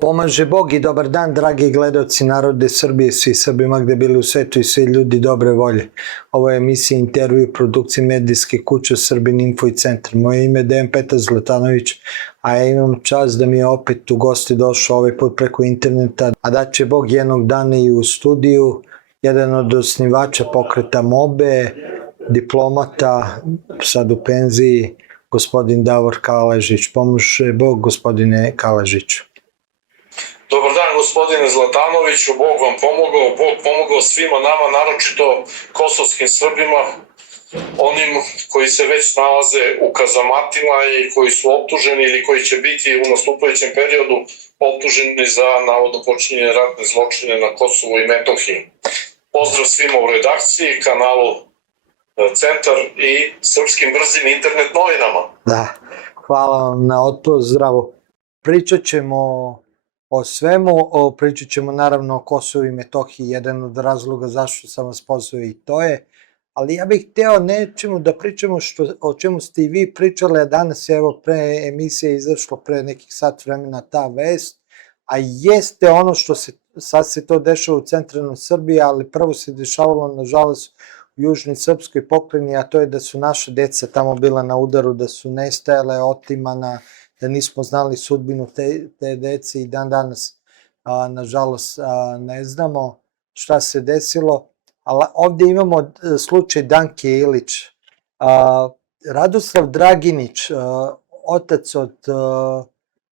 Pomaže Bog i dobar dan, dragi gledaoci narode Srbije, svi Srbima gde bili u svetu i svi ljudi dobre volje. Ovo je emisija intervju produkcije medijske kuće Srbin Info i Centar. Moje ime je Dejan Petar Zlatanović, a ja imam čast da mi je opet u gosti došao ovaj put preko interneta, a da će Bog jednog dana i u studiju, jedan od osnivača pokreta MOBE, diplomata, sad u penziji, gospodin Davor Kaležić. Pomože Bog, gospodine Kaležiću. Dobar dan, gospodine Zlatanoviću, Bog vam pomogao, Bog pomogao svima nama, naročito kosovskim Srbima, onim koji se već nalaze u kazamatima i koji su optuženi ili koji će biti u nastupajućem periodu optuženi za navodno počinjene ratne zločine na Kosovu i Metohiji. Pozdrav svima u redakciji, kanalu Centar i srpskim brzim internet novinama. Da, hvala vam na odpozdravu. Pričat ćemo o svemu, pričat ćemo naravno o Kosovu i Metohiji, jedan od razloga zašto sam vas pozvao i to je, ali ja bih hteo nečemu da pričamo o čemu ste i vi pričali, a danas je evo pre emisije izašlo pre nekih sat vremena ta vest, a jeste ono što sad se to dešava u centralnoj Srbiji, ali prvo se dešavalo nažalost u južnoj srpskoj pokrajini, a to je da su naše deca tamo bila na udaru, da su nestajale, otimana, da nismo znali sudbinu te dece i dan danas, nažalost, ne znamo šta se desilo. Ali ovdje imamo slučaj Danke Ilić. Radoslav Draginić, otac od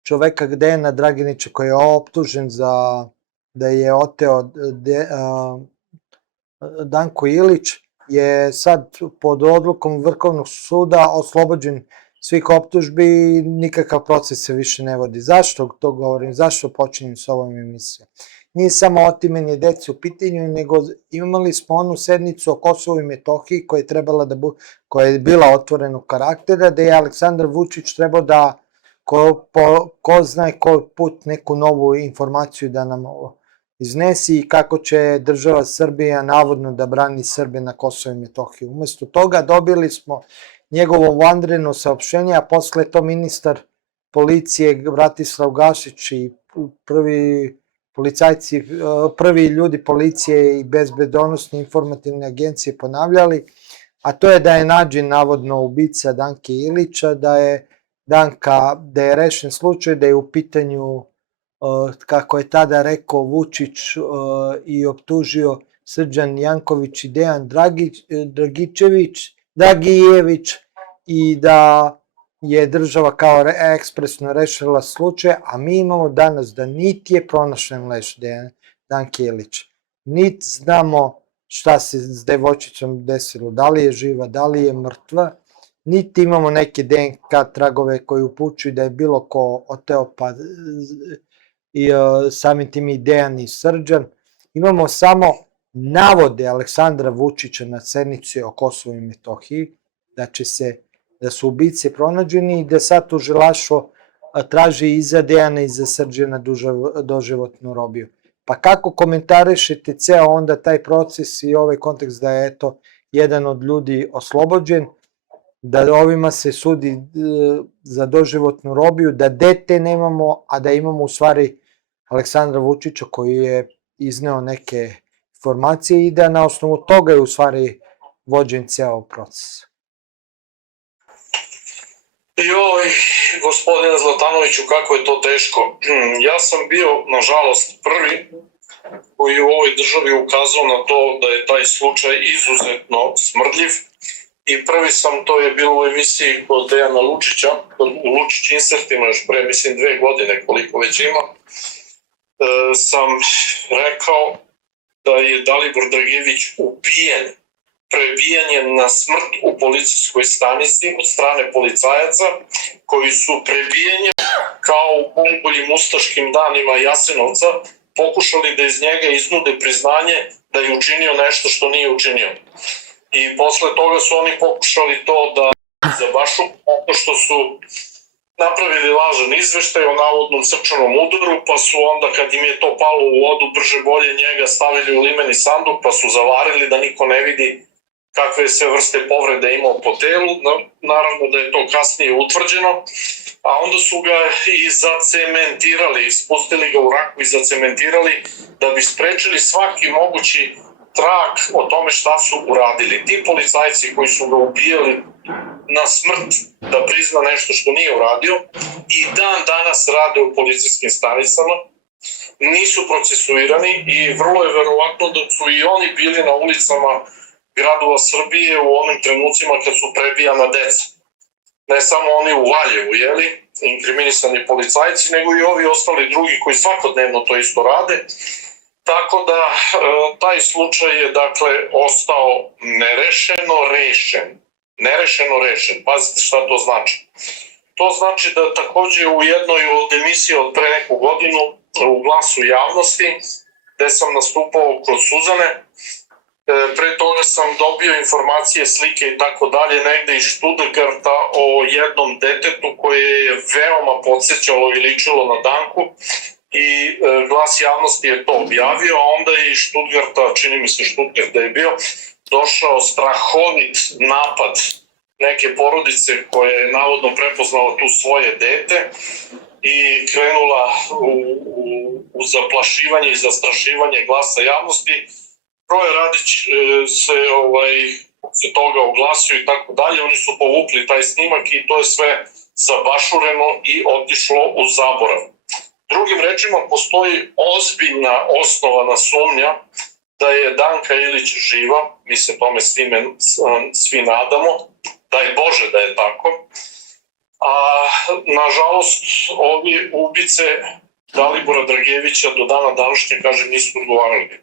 čoveka Dejana Draginića koji je optužen da je oteo Danko Ilić, je sad pod odlukom Vrhovnog suda oslobođen svih optužbi i nikakav proces se više ne vodi. Zašto to govorim? Zašto počinjem s ovom emisijom? Nije samo otimanje dece u pitanju, nego imali smo onu sednicu o Kosovu i Metohiji koja je bila otvorenog karaktera, da je Aleksandar Vučić trebao da ko zna koji put neku novu informaciju da nam iznesi i kako će država Srbija navodno da brani Srbe na Kosovu i Metohiji. Umesto toga dobili smo njegovo vanredno saopštenje, a posle to ministar policije Bratislav Gašić i prvi ljudi policije i bezbedonosne informativne agencije ponavljali, a to je da je nađen navodno ubica Danke Ilića, da je rešen slučaj, da je u pitanju, kako je tada rekao Vučić i optužio Srđan Janković i Dejan Dragijević i da je država kao ekspresno rešila slučaj, a mi imamo danas da niti je pronašen leš Danke Ilića, niti znamo šta se s devojčicom desilo, da li je živa, da li je mrtva, niti imamo neke DNK tragove koji upućuju da je bilo ko oteo pa i samim tim i Dejan i Srđan. Imamo samo navode Aleksandra Vučića na sednici o Kosovu i Metohiji, da su ubice pronađeni i da sad tužilaštvo traži i za Dejana i za Srđana doživotnu robiju. Pa kako komentarišete ceo onda taj proces i ovaj kontekst da je eto jedan od ljudi oslobođen, da ovima se sudi za doživotnu robiju, da dete nemamo, a da imamo u stvari Aleksandra Vučića koji je izneo neke informacije i da na osnovu toga je u stvari vođen ceo proces. Joj, gospodine Zlatanoviću, kako je to teško. Ja sam bio, nažalost, prvi koji u ovoj državi ukazao na to da je taj slučaj izuzetno smrdljiv i prvi sam, to je bilo u emisiji kod Dejana Lučića, u Lučić Insertima još pre, mislim, 2 godine koliko već ima, sam rekao da je Dalibor Dragijević prebijen je na smrt u policijskoj stanici od strane policajaca koji su prebijenje kao u boljim ustaškim danima Jasenovca pokušali da iz njega iznude priznanje da je učinio nešto što nije učinio. I posle toga su oni pokušali to da zabašu, zato što su napravili lažan izveštaj o navodnom srčanom udaru, pa su onda kad im je to palo u vodu brže bolje njega stavili u limeni sanduk, pa su zavarili da niko ne vidi kakve sve vrste povrede imao po telu. Naravno da je to kasnije utvrđeno a onda su ga i zacementirali, spustili ga u raku i zacementirali da bi sprečili svaki mogući trag o tome šta su uradili. Ti policajci koji su ga ubijali na smrt da prizna nešto što nije uradio i dan danas rade u policijskim stanicama, nisu procesuirani i vrlo je verovatno da su i oni bili na ulicama gradova Srbije u onim trenucima kad su prebijana deca. Ne samo oni u Valjevu, inkriminisani policajci, nego i ovi ostali drugi koji svakodnevno to isto rade. Tako da taj slučaj je dakle ostao nerešeno rešen. Pazite šta to znači. To znači da takođe u jednoj od emisija od pre neku godinu u Glasu javnosti, gde sam nastupao kod Suzane, pre toga sam dobio informacije, slike i tako dalje negde iz Stuttgarta o jednom detetu koje je veoma podsjećalo i ličilo na Danku i Glas javnosti je to objavio, a onda je iz Stuttgarta, čini mi se Stuttgart da je bio, došao strahovit napad neke porodice koja je navodno prepoznala tu svoje dete i krenula u zaplašivanje i zastrašivanje Glasa javnosti. Proje Radić se toga oglasio i tako dalje, oni su povukli taj snimak i to je sve zabašureno i otišlo u zaborav. Drugim rečima, postoji ozbiljna osnovana sumnja da je Danka Ilić živa, mi se tome svi nadamo, daj Bože da je tako, a nažalost ovi ubice Dalibora Dragevića do dana današnje, kažem, nisu odgovarali.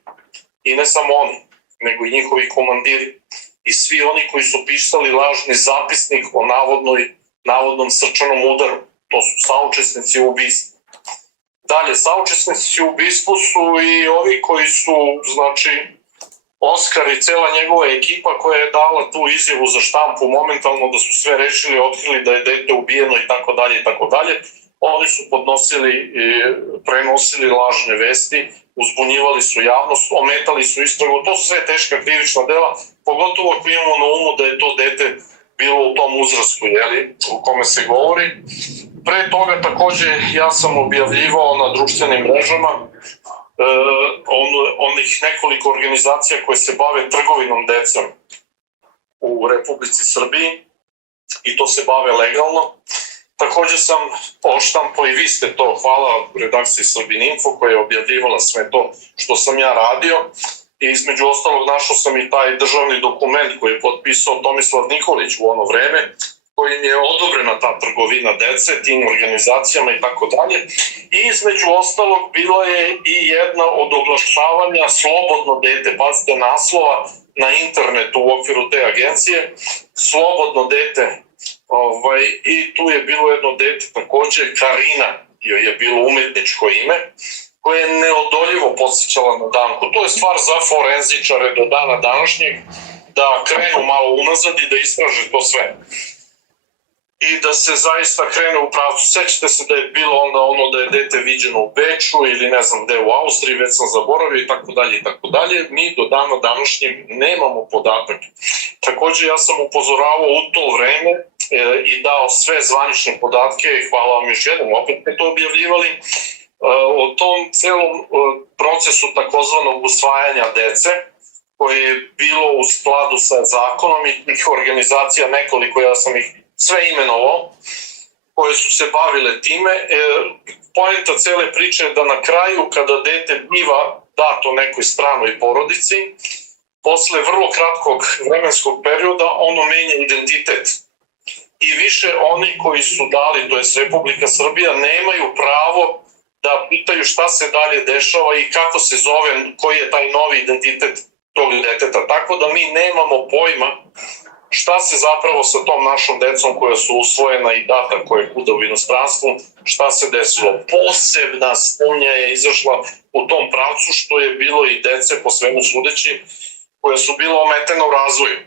I ne samo oni, nego i njihovi komandiri i svi oni koji su pisali lažni zapisnik o navodnom srčanom udaru. To su saučesnici u ubistvu. Dalje, saučesnici u ubistvu su i ovi koji su, Oskar i cela njegova ekipa koja je dala tu izjavu za štampu momentalno da su sve rešili, otkrili da je dete ubijeno i tako dalje i tako dalje. Oni su prenosili lažne vesti, uzbunjivali su javnost, ometali su istragu, to su sve teška krivična dela, pogotovo ako imamo na umu da je to dete bilo u tom uzrastu, u kome se govori. Pre toga takođe ja sam objavljivao na društvenim mrežama onih nekoliko organizacija koje se bave trgovinom decom u Republici Srbiji i to se bave legalno. Takođe sam odštampao i vi ste to, hvala redakciji Srbin Info koja je objavljivala sve to što sam ja radio i između ostalog našao sam i taj državni dokument koji je potpisao Tomislav Nikolić u ono vreme, kojim je odobrena ta trgovina dece, tim organizacijama i tako dalje. I između ostalog bila je i jedna od oglašavanja Slobodno dete, pazite naslova na internetu u okviru te agencije, Slobodno dete. I tu je bilo jedno dete takođe, Karina, joj je bilo umetničko ime, koje je neodoljivo podsjećala na Danku. To je stvar za forenzičare do dana današnjeg, da krenu malo unazad i da istraže to sve. I da se zaista krene u pravcu. Sećate se da je bilo onda ono da je dete viđeno u Beču ili ne znam gde u Austriji, već sam zaboravio i tako dalje i tako dalje. Mi do dana današnjeg nemamo podatak. Takođe ja sam upozoravao u to vreme i dao sve zvanične podatke i hvala vam još jednom, opet ne to objavljivali, o tom celom procesu takozvanog usvajanja dece, koje je bilo u skladu sa zakonom i tih organizacija nekoliko, ja sam ih sve imenovao, koje su se bavile time. Poenta cele priče je da na kraju, kada dete biva dato nekoj stranoj porodici, posle vrlo kratkog vremenskog perioda ono menja identitet. I više oni koji su dali, to je Republika Srbija, nemaju pravo da pitaju šta se dalje dešava i kako se zove, koji je taj novi identitet tog deteta. Tako da mi nemamo pojma šta se zapravo sa tom našom decom koja su usvojena i data koja je kuda u inostranstvu, šta se desilo. Posebna sumnja je izašla u tom pravcu što je bilo i dece, po svemu sudeći, koje su bilo ometene u razvoju.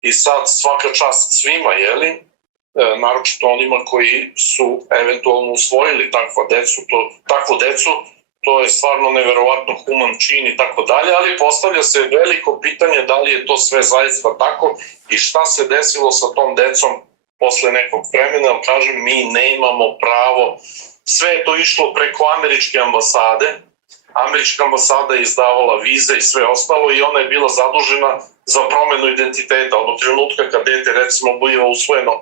I sad svaka čast svima, naročito onima koji su eventualno usvojili takvu decu, to je stvarno neverovatno human čin i tako dalje, ali postavlja se veliko pitanje da li je to sve zaista tako i šta se desilo sa tom decom posle nekog vremena, ali kažem, mi ne imamo pravo. Sve je to išlo preko američke ambasade. Američka ambasada je izdavala vize i sve ostalo i ona je bila zadužena za promenu identiteta. Od trenutka kad dete recimo biva usvojeno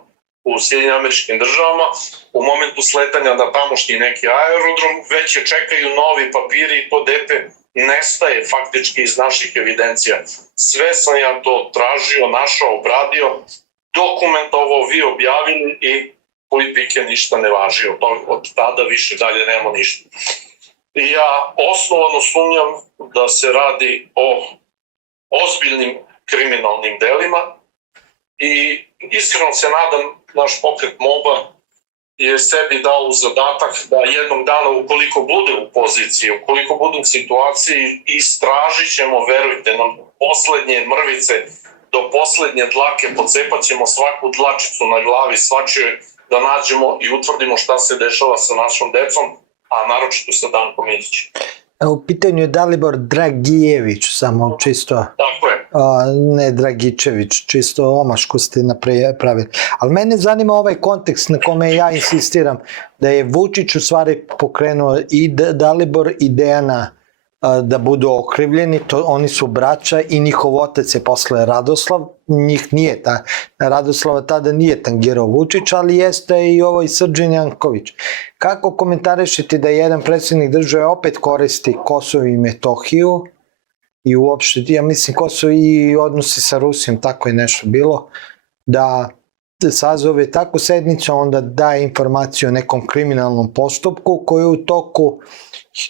u Sjedinjenim Američkim Državama, u momentu sletanja na tamošnji neki aerodrom, već je čekaju novi papiri i to dete nestaje faktički iz naših evidencija. Sve sam ja to tražio, našao, obradio, dokumentovao, vi objavili i koji pike ništa ne važi. Od tada više dalje nema ništa. I ja osnovano sumnjam da se radi o ozbiljnim kriminalnim delima i iskreno se nadam, naš pokret MOBA je sebi dao u zadatak da jednog dana, ukoliko bude u poziciji, ukoliko bude u situaciji, istražit ćemo, verujte nam, poslednje mrvice do poslednje dlake, pocepat ćemo svaku dlačicu na glavi, svačije da nađemo i utvrdimo šta se dešava sa našom decom, a naročito sa Dankom Ilićem. U pitanju je Dalibor Dragijević, samo čisto, Tako je. ne Dragičević, čisto omašku ste napravili. Ali mene zanima ovaj kontekst na kome ja insistiram, da je Vučić u stvari pokrenuo i Dalibor i Dejana da budu okrivljeni, oni su braća i njihov otac je posle Radoslav, njih nije Radoslava tada nije tangirao Vučić, ali jeste i ovo i Srđan Janković. Kako komentarišete da jedan predsjednik države opet koristi Kosovo i Metohiju i uopšte, ja mislim Kosovo i odnosi sa Rusijom, tako je nešto bilo, da sazove takvu sednicu, onda daje informaciju o nekom kriminalnom postupku koji je u toku,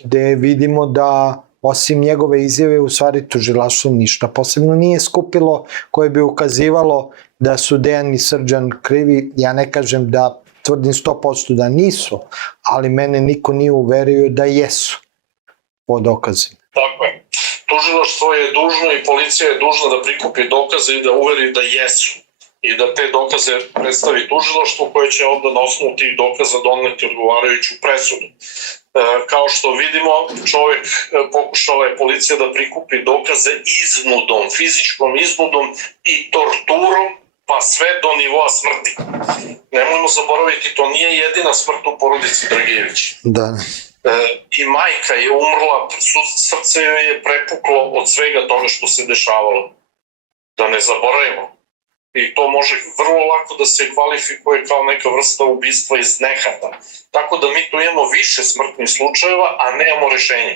gde vidimo da osim njegove izjave u stvari tužilaštvo ništa posebno nije skupilo koje bi ukazivalo da su Dejan i Srđan krivi. Ja ne kažem da tvrdim 100% da nisu, ali mene niko nije uverio da jesu po dokazima. Tako je. Tužilaštvo je dužno i policija je dužna da prikupi dokaze i da uveri da jesu. I da te dokaze predstavi tužilaštvo koje će onda na osnovu tih dokaza doneti odgovarajuću presudu. Kao što vidimo, pokušala je policija da prikupi dokaze iznudom, fizičkom iznudom i torturom, pa sve do nivoa smrti. Nemojmo zaboraviti, to nije jedina smrt u porodici Dragijević. Da. I majka je umrla, srce joj je prepuklo od svega toga što se dešavalo. Da ne zaboravimo. I to može vrlo lako da se kvalifikuje kao neka vrsta ubistva iz nehata. Tako da mi tu imamo više smrtnih slučajeva, a nemamo rešenje.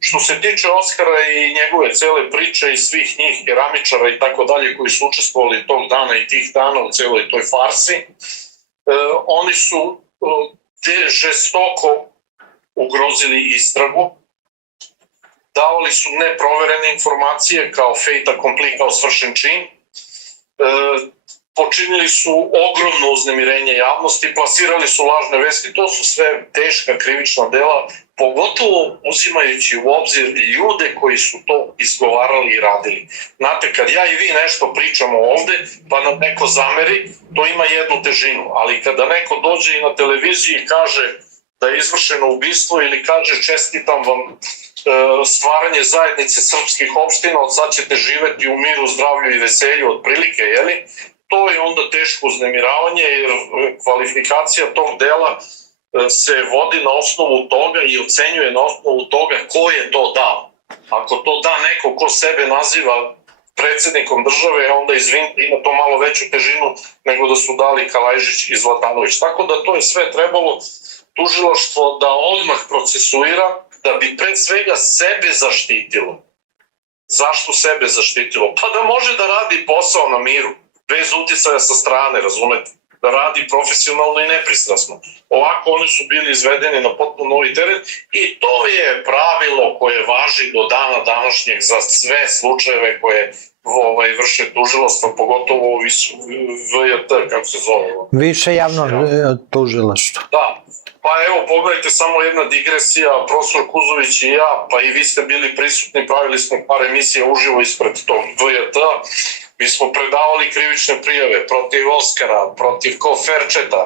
Što se tiče Oskara i njegove cele priče i svih njih, keramičara i tako dalje, koji su učestvovali tog dana i tih dana u celoj toj farsi, oni su žestoko ugrozili istragu, davali su neproverene informacije kao fait accompli, kao svršen čin, počinili su ogromno uznemirenje javnosti, plasirali su lažne vesti, to su sve teška krivična dela, pogotovo uzimajući u obzir ljude koji su to izgovarali i radili. Znate, kad ja i vi nešto pričamo ovde, pa nam neko zameri, to ima jednu težinu, ali kada neko dođe i na televiziji i kaže da je izvršeno ubistvo ili kaže čestitam vam stvaranje zajednice srpskih opština, od sad ćete živeti u miru, zdravlju i veselju otprilike, jeli? To je onda teško uznemiravanje jer kvalifikacija tog dela se vodi na osnovu toga i ocenjuje na osnovu toga ko je to dao. Ako to da neko ko sebe naziva predsjednikom države, onda izvinite, ima to malo veću težinu nego da su dali Kalajžić i Zlatanović. Tako da to je sve trebalo tužilaštvo da odmah procesuira, da bi pred svega sebe zaštitilo. Zašto sebe zaštitilo? Pa da može da radi posao na miru, bez uticaja sa strane, razumete? Da radi profesionalno i nepristrasno. Ovako oni su bili izvedeni na potpuno novi teren i to je pravilo koje važi do dana današnjeg za sve slučajeve koje vrše tužilaštvo, pogotovo VJT, kako se zove. Više javno tužilaštvo. Da. Pa evo, pogledajte samo jedna digresija, profesor Kuzović i ja, pa i vi ste bili prisutni, pravili smo par emisija uživo ispred tog VJT-a. Mi smo predavali krivične prijave protiv Oskara, protiv Koferčeta,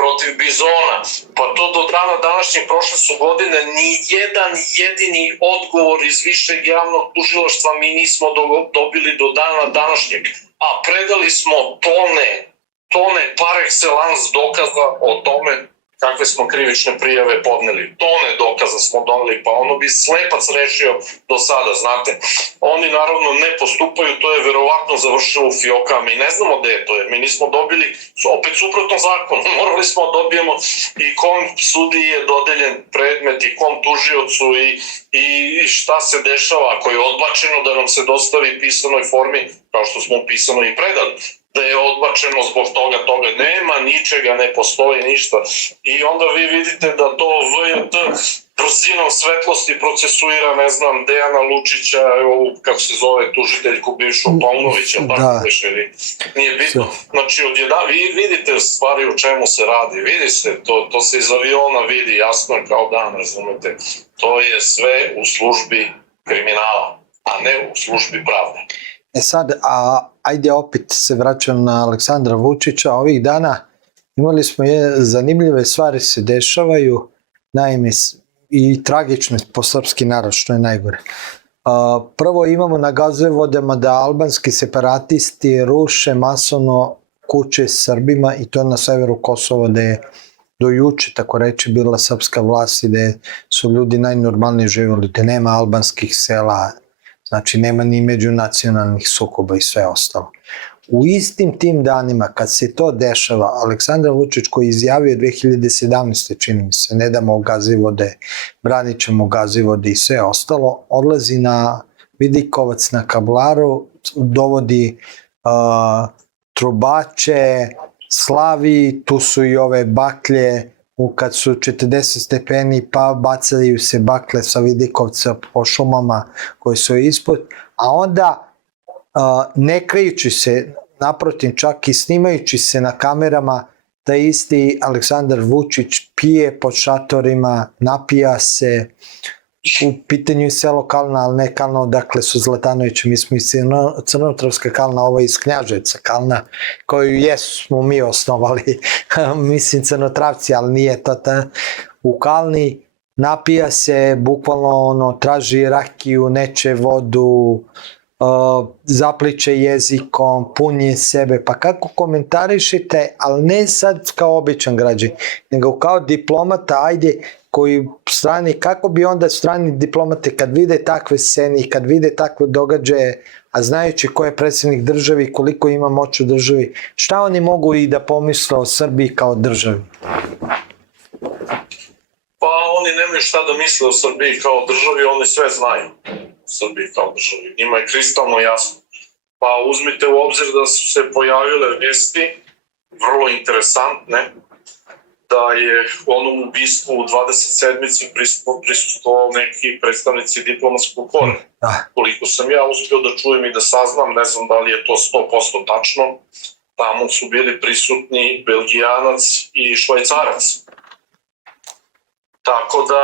protiv Bizona, pa to do dana današnjeg prošle su godine ni jedan jedini odgovor iz višeg javnog tužilaštva mi nismo dobili do dana današnjeg, a predali smo tone par excellence dokaza o tome kakve smo krivične prijave podneli. Tone dokaza smo doneli, pa ono bi slepac rešio do sada, znate. Oni naravno ne postupaju, to je verovatno završilo u fiokama, mi ne znamo gde to je, mi nismo dobili, opet suprotno zakonu, morali smo da dobijemo i kom sudiji je dodeljen predmet i kom tužiocu i šta se dešava ako je odbačeno da nam se dostavi pisanoj formi, kao što smo pisano i predali, da je odbačeno zbog toga nema, ničega, ne postoji ništa. I onda vi vidite da to VJT brzinom svetlosti procesuira, ne znam, Dejana Lučića, kako se zove, tužiteljku bivšu Paunovića, tako više, nije bitno. Znači, vi vidite stvari o čemu se radi, vidi se, to se iz aviona vidi, jasno je kao dan, razumete. To je sve u službi kriminala, a ne u službi pravde. Sad, ajde opet se vraćam na Aleksandra Vučića. Ovih dana imali smo zanimljive stvari se dešavaju, naime i tragične po srpski narod, što je najgore. Prvo imamo na gazovodima da albanski separatisti ruše masovno kuće Srbima i to na severu Kosova gde je do juče, tako reći, bila srpska vlast i gde su ljudi najnormalnije živjeli, gde nema albanskih sela, znači nema ni međunacionalnih sukoba i sve ostalo. U istim tim danima kad se to dešava, Aleksandar Vučić koji je izjavio 2017. čini mi se, ne damo Gazivode, branit ćemo Gazivode i sve ostalo, odlazi na Vidikovac na Kablaru, dovodi trubače, slavi, tu su i ove baklje, kad su 40 stepeni pa bacaju se bakle sa Vidikovca po šumama koje su ispod, a onda ne krijući se, naprotiv čak i snimajući se na kamerama, taj isti Aleksandar Vučić pije pod šatorima, napija se, u pitanju je selo Kalna, ali ne Kalna odakle su Zlatanovići, mi smo iz Crnotravska Kalna, ovo je iz Knjaževca Kalna, koju jesmo mi osnovali, mislim Crnotravci, ali nije to u Kalni, napija se, bukvalno traži rakiju, neće vodu, zapliče jezikom, punje sebe, pa kako komentarišete, ali ne sad kao običan građanin, nego kao diplomata, ajde, koji strani, kako bi onda strani diplomate kad vide takve scene i kad vide takve događaje, a znajući ko je predsjednik državi i koliko ima moć u državi, šta oni mogu i da pomisle o Srbiji kao državi? Pa oni nemaju šta da misle o Srbiji kao državi, oni sve znaju o Srbiji kao državi. Njima je kristalno jasno. Pa uzmite u obzir da su se pojavile vesti, vrlo interesantne, da je u onom ubistvu u 27. prisustvovao neki predstavnici diplomatskog kora. Koliko sam ja uspio da čujem i da saznam, ne znam da li je to 100% tačno, tamo su bili prisutni Belgijanac i Švajcarac. Tako da,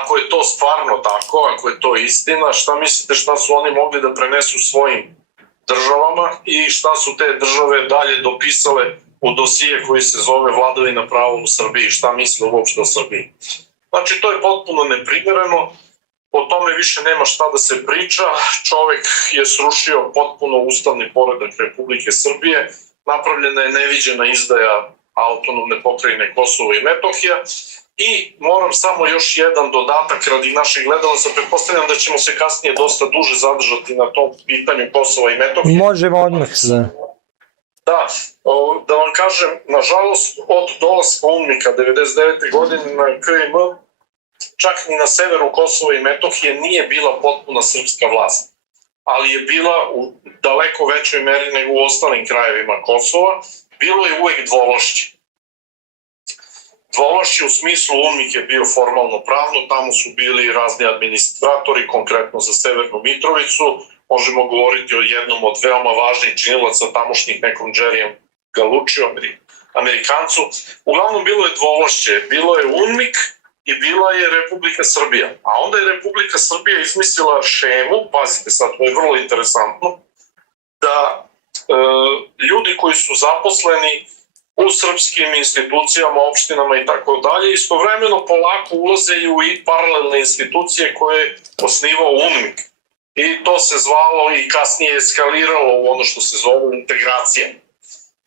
ako je to stvarno tako, ako je to istina, šta mislite šta su oni mogli da prenesu svojim državama i šta su te države dalje dopisale u dosije koji se zove vladavina prava u Srbiji, šta misle uopšte o Srbiji. Znači, to je potpuno neprimereno, o tome više nema šta da se priča, čovek je srušio potpuno ustavni poredak Republike Srbije, napravljena je neviđena izdaja autonomne pokrajine Kosovo i Metohija i moram samo još jedan dodatak radi naših gledalaca, pretpostavljam da ćemo se kasnije dosta duže zadržati na tom pitanju Kosova i Metohije. Možemo odmah, da. Da vam kažem, nažalost, od dolaska UNMIK-a 99. godine na KiM, čak ni na severu Kosova i Metohije nije bila potpuna srpska vlast, ali je bila u daleko većoj meri nego u ostalim krajevima Kosova, bilo je uvek dvovlašće. Dvovlašće u smislu UNMIK je bio formalno pravno, tamo su bili razni administratori, konkretno za Severnu Mitrovicu, možemo govoriti o jednom od veoma važnih činilaca tamošnjih, nekom Jerryjem Galuccio, Amerikancu. Uglavnom bilo je dvovlašće, bilo je UNMIK i bila je Republika Srbija. A onda je Republika Srbija izmislila šemu, pazite sad, to je vrlo interesantno, da ljudi koji su zaposleni u srpskim institucijama, opštinama i tako dalje, istovremeno polako ulaze i u paralelne institucije koje je osnivao UNMIK. I to se zvalo i kasnije eskaliralo u ono što se zove integracija.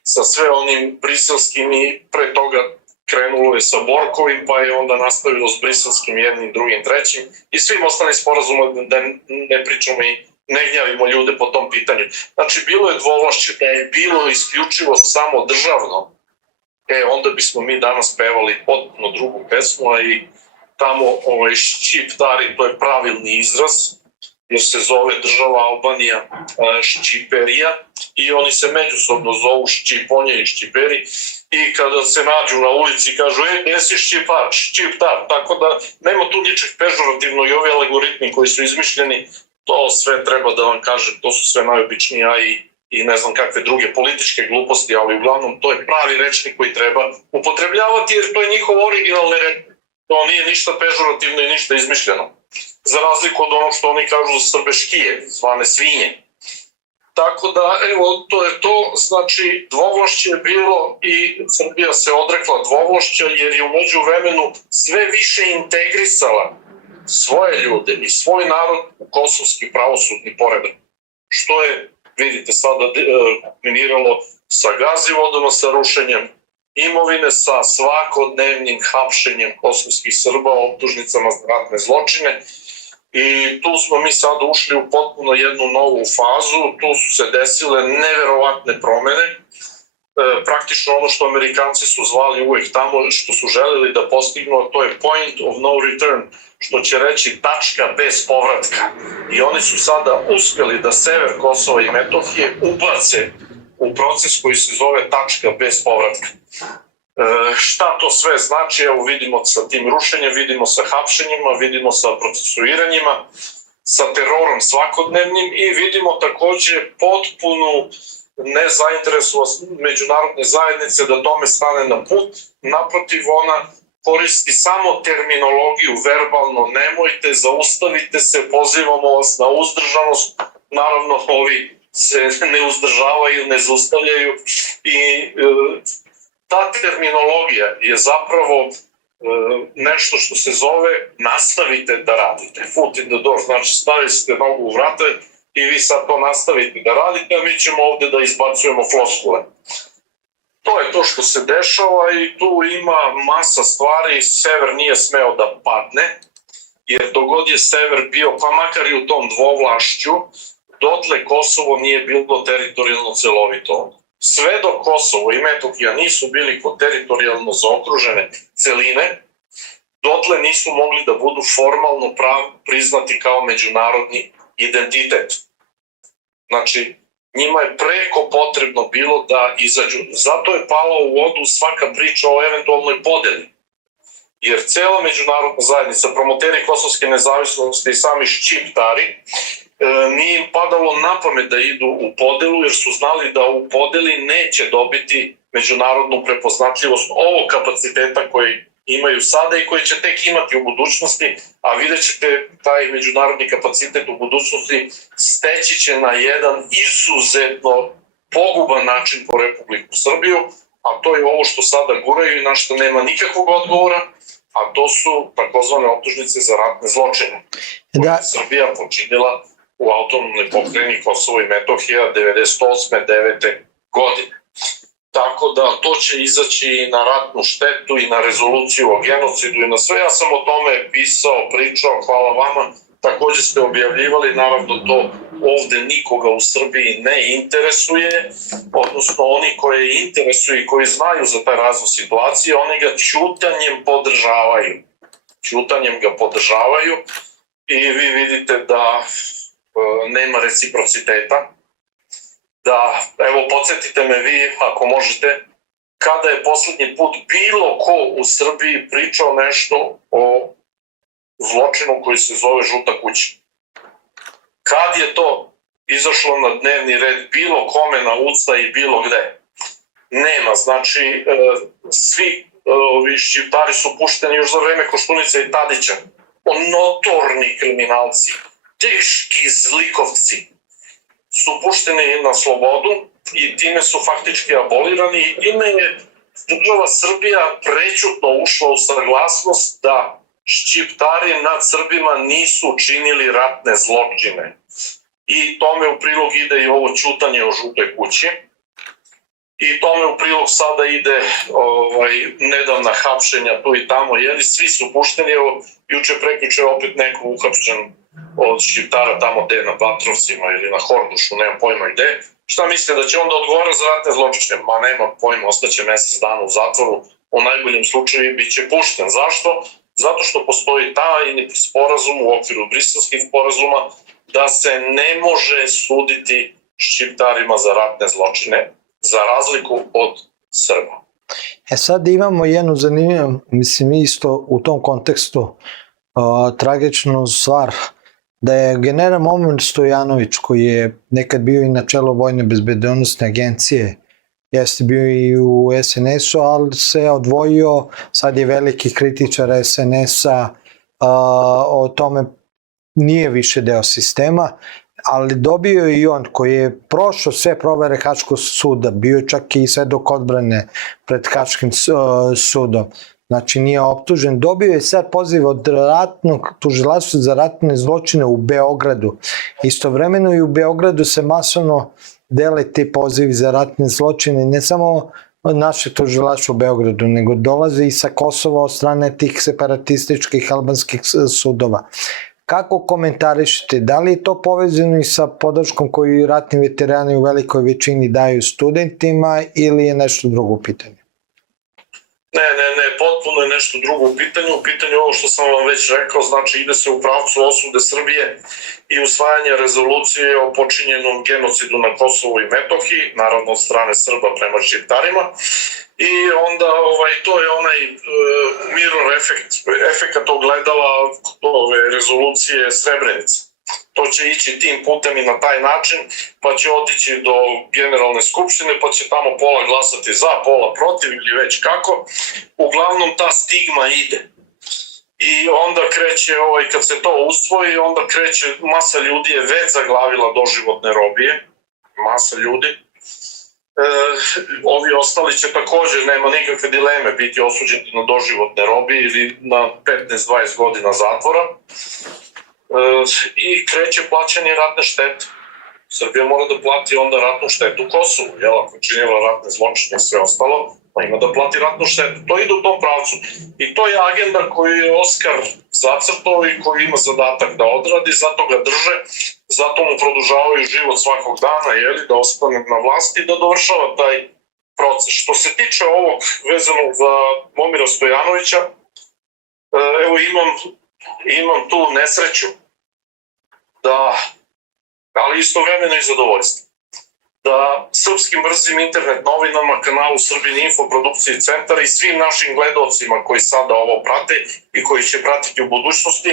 Sa sve onim briselskim i pre toga krenulo je sa Borkovim, pa je onda nastavilo s briselskim jednim, drugim, trećim i svim ostalim sporazumom, da ne pričamo i ne gnjavimo ljude po tom pitanju. Znači, bilo je dvovlašće, da je bilo isključivo samo državno, onda bismo mi danas pevali potpuno drugu pesmu, a i tamo Šćiptari, to je pravilni izraz, jer se zove država Albanija Šćiperija i oni se međusobno zovu Šćiponje i Šćiperi i kada se nađu na ulici kažu gdje si Šćiptar, tako da nema tu ničeg pežorativno i ovi algoritmi koji su izmišljeni, to sve treba da vam kažem, to su sve najobičnije i ne znam kakve druge političke gluposti, ali uglavnom to je pravi rečnik koji treba upotrebljavati jer to je njihov originalni rečnik. To nije ništa pežorativno i ništa izmišljeno. Za razliku od onog što oni kažu za Srbe škije, zvane svinje. Tako da, evo, to je to. Znači, dvovlašće je bilo i Srbija se odrekla dvovlašća jer je u međuvremenu sve više integrisala svoje ljude i svoj narod u kosovski pravosudni poredak. Što je, vidite, sada miniralo sa gazivodama, sa rušenjem imovine, sa svakodnevnim hapšenjem kosovskih Srba, optužnicama za ratne zločine. I tu smo mi sad ušli u potpuno jednu novu fazu, tu su se desile neverovatne promene. Praktično ono što Amerikanci su zvali uvek tamo, što su želeli da postignu, to je point of no return, što će reći tačka bez povratka. I oni su sada uspjeli da sever Kosova i Metohije ubace u proces koji se zove tačka bez povratka. Šta to sve znači, evo vidimo sa tim rušenjem, vidimo sa hapšenjima, vidimo sa procesuiranjima, sa terorom svakodnevnim i vidimo takođe potpunu nezainteresovanost međunarodne zajednice da tome stane na put. Naprotiv, ona koristi samo terminologiju verbalno, nemojte, zaustavite se, pozivamo vas na uzdržanost. Naravno, ovi se ne uzdržavaju, ne zaustavljaju i ta terminologija je zapravo nešto što se zove nastavite da radite. Foot in the door, znači stavili ste nogu u vrate i vi sad to nastavite da radite, a mi ćemo ovde da izbacujemo floskule. To je to što se dešava i tu ima masa stvari. Sever nije smeo da padne, jer dogod je sever bio, pa makar i u tom dvovlašću, dotle Kosovo nije bilo teritorijalno celovito. Sve dok Kosovo i Metohija nisu bili teritorijalno zaokružene celine, dotle nisu mogli da budu formalno priznati kao međunarodni identitet. Znači, njima je preko potrebno bilo da izađu. Zato je pala u vodu svaka priča o eventualnoj podeli. Jer cela međunarodna zajednica, promoteri kosovske nezavisnosti i sami Šćiptari, nije im padalo na pamet da idu u podelu, jer su znali da u podeli neće dobiti međunarodnu prepoznatljivost ovog kapaciteta koji imaju sada i koji će tek imati u budućnosti, a vidjet ćete taj međunarodni kapacitet u budućnosti steći će na jedan izuzetno poguban način po Republiku Srbiju, a to je ovo što sada guraju i na što nema nikakvog odgovora, a to su takozvane optužnice za ratne zločine. Da. Srbija počinila u autonomnoj pokrajini Kosovo i Metohija 98. 9. godine. Tako da to će izaći i na ratnu štetu i na rezoluciju o genocidu i na sve. Ja sam o tome pisao, pričao, hvala vama. Takođe ste objavljivali, naravno to ovde nikoga u Srbiji ne interesuje, odnosno oni koje interesuju i koji znaju za taj razvoj situacije, oni ga ćutanjem podržavaju. Ćutanjem ga podržavaju i vi vidite da nema reciprociteta. Da, evo, podsjetite me vi, ako možete, kada je poslednji put bilo ko u Srbiji pričao nešto o zločinu koji se zove Žuta kuća. Kad je to izašlo na dnevni red bilo kome na usta i bilo gde? Nema, znači svi ovi Šćiptari su pušteni još za vreme Koštunice i Tadića. Notorni kriminalci, teški zlikovci su pušteni na slobodu i time su faktički abolirani i time je država Srbija prećutno ušla u saglasnost da Šćiptari nad Srbima nisu činili ratne zločine. i tome u prilog ide i ovo ćutanje o žutoj kući. I tome u prilog sada ide nedavna hapšenja tu i tamo, jer svi su pušteni, evo juče prekjuče opet neko uhapšen od Šiptara tamo gde na Batrovcima ili na Hordušu, nemam pojma gde. Šta mislite, da će onda odgovara za ratne zločine? Ma nema pojma, ostaće mesec dana u zatvoru, u najboljem slučaju bit će pušten. Zašto? Zato što postoji tajni sporazum u okviru briselskih sporazuma da se ne može suditi Šiptarima za ratne zločine, za razliku od Srba. Sad imamo jednu zanimljivu, mislim isto u tom kontekstu tragičnu stvar, da je general Momir Stojanović, koji je nekad bio i na čelu Vojne bezbednosne agencije, jeste bio i u SNS-u, ali se odvojio, sad je veliki kritičar SNS-a, o tome nije više deo sistema, ali dobio i on koji je prošao sve provere Haškog suda, bio čak i svedok odbrane pred Haškim sudom, znači nije optužen, dobio je sad poziv od ratnog tužilaštva za ratne zločine u Beogradu. Istovremeno i u Beogradu se masovno dele ti pozivi za ratne zločine, ne samo naše tužilaštvo u Beogradu, nego dolaze i sa Kosova od strane tih separatističkih albanskih sudova. Kako komentarišete, da li je to povezano i sa podrškom koju ratni veterani u velikoj većini daju studentima ili je nešto drugo u pitanju? Ne, potpuno je nešto drugo u pitanju ovo što sam vam već rekao, znači ide se u pravcu osude Srbije i usvajanja rezolucije o počinjenom genocidu na Kosovu i Metohiji, naravno od strane Srba prema Šiptarima, i onda to je onaj mirror efekt ogledala ove rezolucije Srebrenica. To će ići tim putem i na taj način, pa će otići do generalne skupštine, pa će tamo pola glasati za, pola protiv ili već kako. Uglavnom ta stigma ide. I onda kreće, kad se to usvoji, onda kreće, masa ljudi je već zaglavila doživotne robije, masa ljudi. Ovi ostali će također, nema nikakve dileme, biti osuđeni na doživotne robije ili na 15-20 godina zatvora. I kreće plaćanje ratne štete. Srbija mora da plati onda ratnu štetu Kosovu, ako je činila ratne zločine i sve ostalo, pa ima da plati ratnu štetu. To ide u tom pravcu. I to je agenda koju je Oskar zacrtao i koji ima zadatak da odradi, zato ga drže, zato mu produžavaju život svakog dana, da ostane na vlasti i da dovršava taj proces. Što se tiče ovog vezanog za Momira Stojanovića, evo imam tu nesreću, ali istovremeno i zadovoljstvo, da srpskim brzim internet novinama, kanalu Srbin Info, produkciji Centar i svim našim gledalcima koji sada ovo prate i koji će pratiti u budućnosti,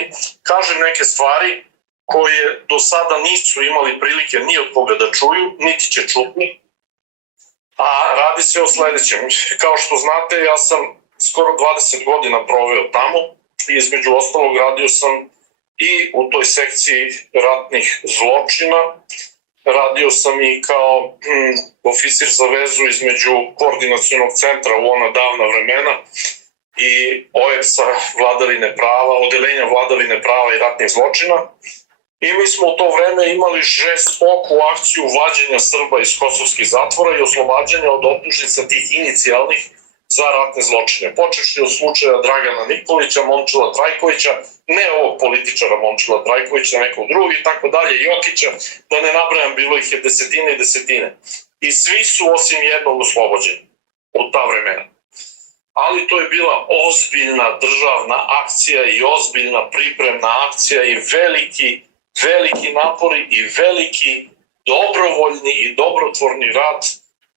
kažem neke stvari koje do sada nisu imali prilike ni od koga da čuju, niti će čuti, a radi se o sledećem. Kao što znate, ja sam skoro 20 godina proveo tamo i između ostalog radio sam i u toj sekciji ratnih zločina, radio sam i kao oficir za vezu između koordinacionog centra u ona davna vremena i OEPS-a vladavine prava, odelenja vladavine prava i ratnih zločina. I mi smo u to vreme imali žestoku akciju vađenja Srba iz kosovskih zatvora i oslobađanja od optužnica tih inicijalnih za ratne zločine. Počevši od slučaja Dragana Nikolića, Momčila Trajkovića, ne ovog političara Momčila Trajkovića, nekog drugog i tako dalje, Jokića, da ne nabrajam, bilo ih je desetine i desetine. I svi su osim jednog oslobođeni u ta vremena. Ali to je bila ozbiljna državna akcija i ozbiljna pripremna akcija i veliki napori i veliki dobrovoljni i dobrotvorni rad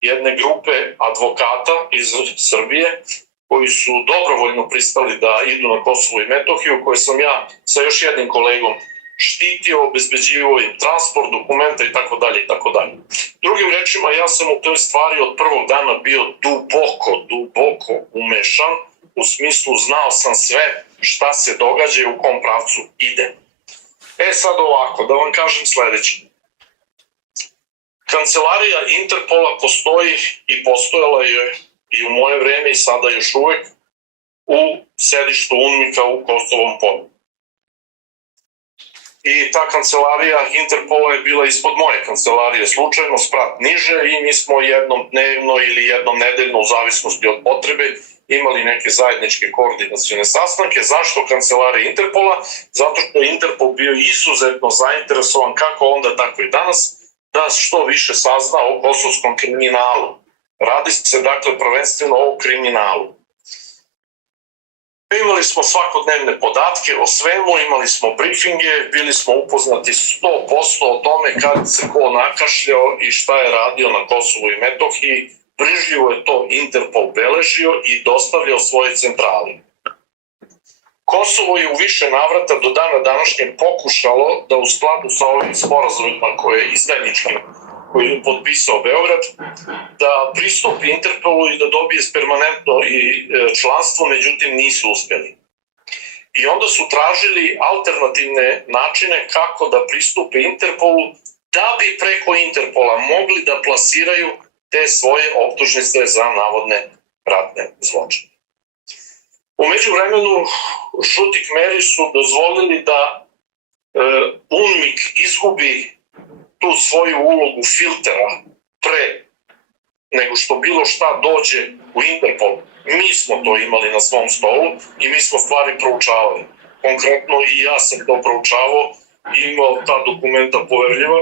jedne grupe advokata iz Srbije koji su dobrovoljno pristali da idu na Kosovo i Metohiju, koje sam ja sa još jednim kolegom štitio, obezbeđivao im transport, dokumenta i tako dalje. Drugim rečima, ja sam u toj stvari od prvog dana bio duboko umešan, u smislu znao sam sve šta se događa i u kom pravcu ide. Sad ovako, da vam kažem sledeće. Kancelarija Interpola postoji i postojala je i u moje vreme i sada još uvek u sedištu UNMIK-a u Kosovom Polju. i ta kancelarija Interpola je bila ispod moje kancelarije, slučajno sprat niže, i mi smo jednom dnevno ili jednom nedeljno, u zavisnosti od potrebe, imali neke zajedničke koordinacione sastanke. Zašto kancelarija Interpola? Zato što je Interpol bio izuzetno zainteresovan, kako onda tako i danas, da što više sazna o kosovskom kriminalu. Radi se dakle prvenstveno o kriminalu. Imali smo svakodnevne podatke o svemu, imali smo briefinge, bili smo upoznati 100% o tome kad se ko nakašljao i šta je radio na Kosovu i Metohiji. Brižljivo je to Interpol beležio i dostavljao svoje centrali. Kosovo je u više navrata do dana današnjeg pokušalo da u skladu sa ovim sporazumima koje je izdajničkim, koji je potpisao Beograd, da pristupi Interpolu i da dobije permanentno i članstvo, međutim nisu uspjeli. I onda su tražili alternativne načine kako da pristupe Interpolu, da bi preko Interpola mogli da plasiraju te svoje optužnice za navodne ratne zločine. U međuvremenu žuti Kmeri su dozvolili da UNMIK izgubi tu svoju ulogu filtera pre nego što bilo šta dođe u Interpol. Mi smo to imali na svom stolu i mi smo stvari proučavali. Konkretno i ja sam to proučavao i imao ta dokumenta poverljiva,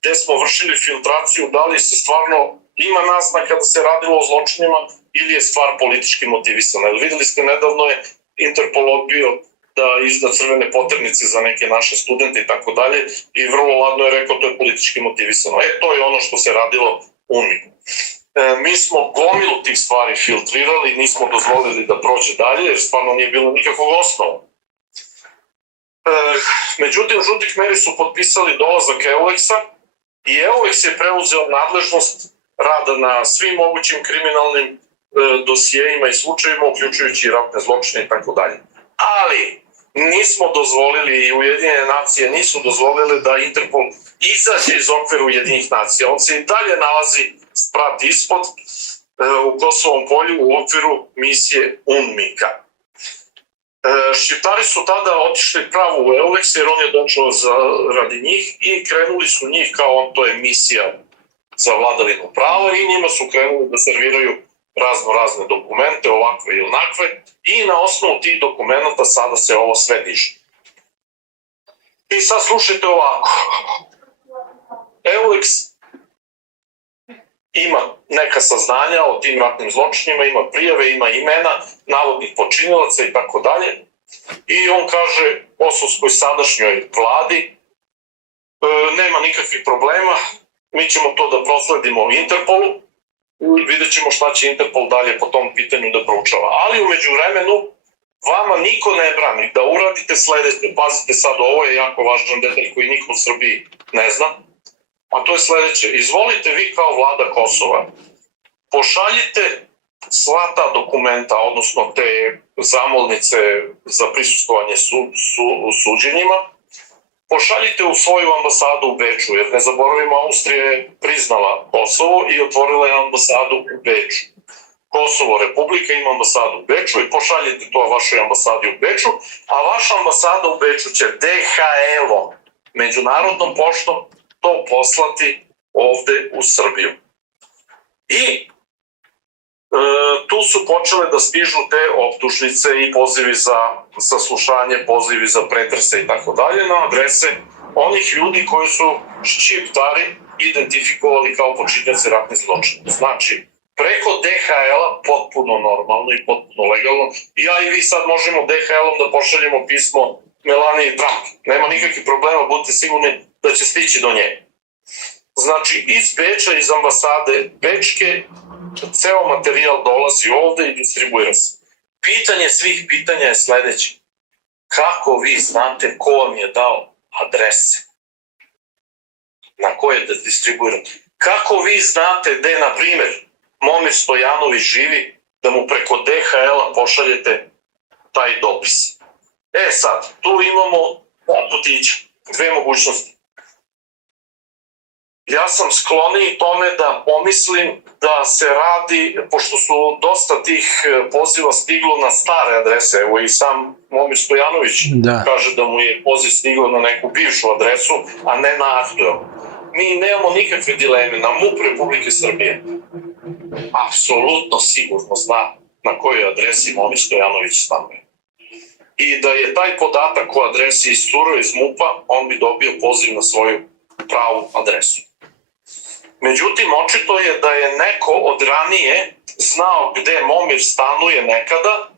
gde smo vršili filtraciju da li se stvarno ima naznaka da se radilo o zločinima ili je stvar politički motivisana. Videli ste, nedavno je Interpol odbio da izda crvene poternice za neke naše studente i tako dalje, i vrlo ladno je rekao to je politički motivisano. To je ono što se radilo u UNMIK-u. Mi smo gomilu tih stvari filtrirali, nismo dozvolili da prođe dalje, jer stvarno nije bilo nikakvog osnova. Međutim, žuti Kmeri su potpisali dolazak EULEX-a i EULEX je preuzeo nadležnost rada na svim mogućim kriminalnim dosijejima i slučajima, uključujući ratne zločine i tako dalje. Ali nismo dozvolili, i Ujedinjene nacije nisu dozvolili da Interpol izađe iz okvira Ujedinjenih nacija. On se i dalje nalazi sprat ispod u Kosovom polju u okviru misije UNMIK-a. Šiptari su tada otišli pravo u EULEX jer on je došao radi njih i krenuli su njih kao to je misija za vladavinu prava i njima su krenuli da serviraju razne dokumente, ovakve i onakve, i na osnovu tih dokumenta sada se ovo sve diže. I sad slušajte ovako. EULEX ima neka saznanja o tim ratnim zločinima, ima prijave, ima imena navodnih počinilaca i tako dalje. I on kaže kosovskoj sadašnjoj vladi nema nikakvih problema, mi ćemo to da prosledimo Interpolu, vidjet ćemo šta će Interpol dalje po tom pitanju da proučava. Ali u međuvremenu vama niko ne brani da uradite sledeće, pazite sad, ovo je jako važan detalj koji niko u Srbiji ne zna, a to je sledeće. Izvolite vi kao vlada Kosova, pošaljite sva ta dokumenta, odnosno te zamolnice za prisustvovanje u suđenjima, pošaljite u svoju ambasadu u Beču, jer ne zaboravimo, Austrija je priznala Kosovo i otvorila je ambasadu u Beču. Kosovo Republika ima ambasadu u Beču i pošaljite to vašoj ambasadi u Beču, a vaša ambasada u Beču će DHL-om, međunarodnom poštom, to poslati ovde u Srbiju. I tu su počele da stižu te optužnice i pozivi za saslušanje, pozivi za pretrese i tako dalje na adrese onih ljudi koji su šiptari identifikovali kao počinioci ratnih zločina. Znači, preko DHL-a potpuno normalno i potpuno legalno. Ja i vi sad možemo DHL-om da pošaljemo pismo Melaniji Trump. Nema nikakvih problema, budite sigurni da će stići do nje. Znači, iz Beča, iz ambasade Bečke, ceo materijal dolazi ovde i distribuira se. Pitanje svih pitanja je sledeće. Kako vi znate ko vam je dao adrese na koje da distribuirate? Kako vi znate gde, na primer, Momir Stojanović živi, da mu preko DHL-a pošaljete taj dopis? Sad, tu imamo dva putića, dve mogućnosti. Ja sam skloniji tome da pomislim da se radi, pošto su dosta tih poziva stiglo na stare adrese, evo i sam Momir Stojanović kaže da mu je poziv stigao na neku bivšu adresu, a ne na aktuelnu. Mi nemamo nikakve dileme, na MUP Republike Srbije apsolutno sigurno zna na kojoj adresi Momir Stojanović stanuje. I da je taj podatak o adresi iscurao iz MUP-a, on bi dobio poziv na svoju pravu adresu. Međutim, očito je da je neko od ranije znao gde Momir stanuje nekada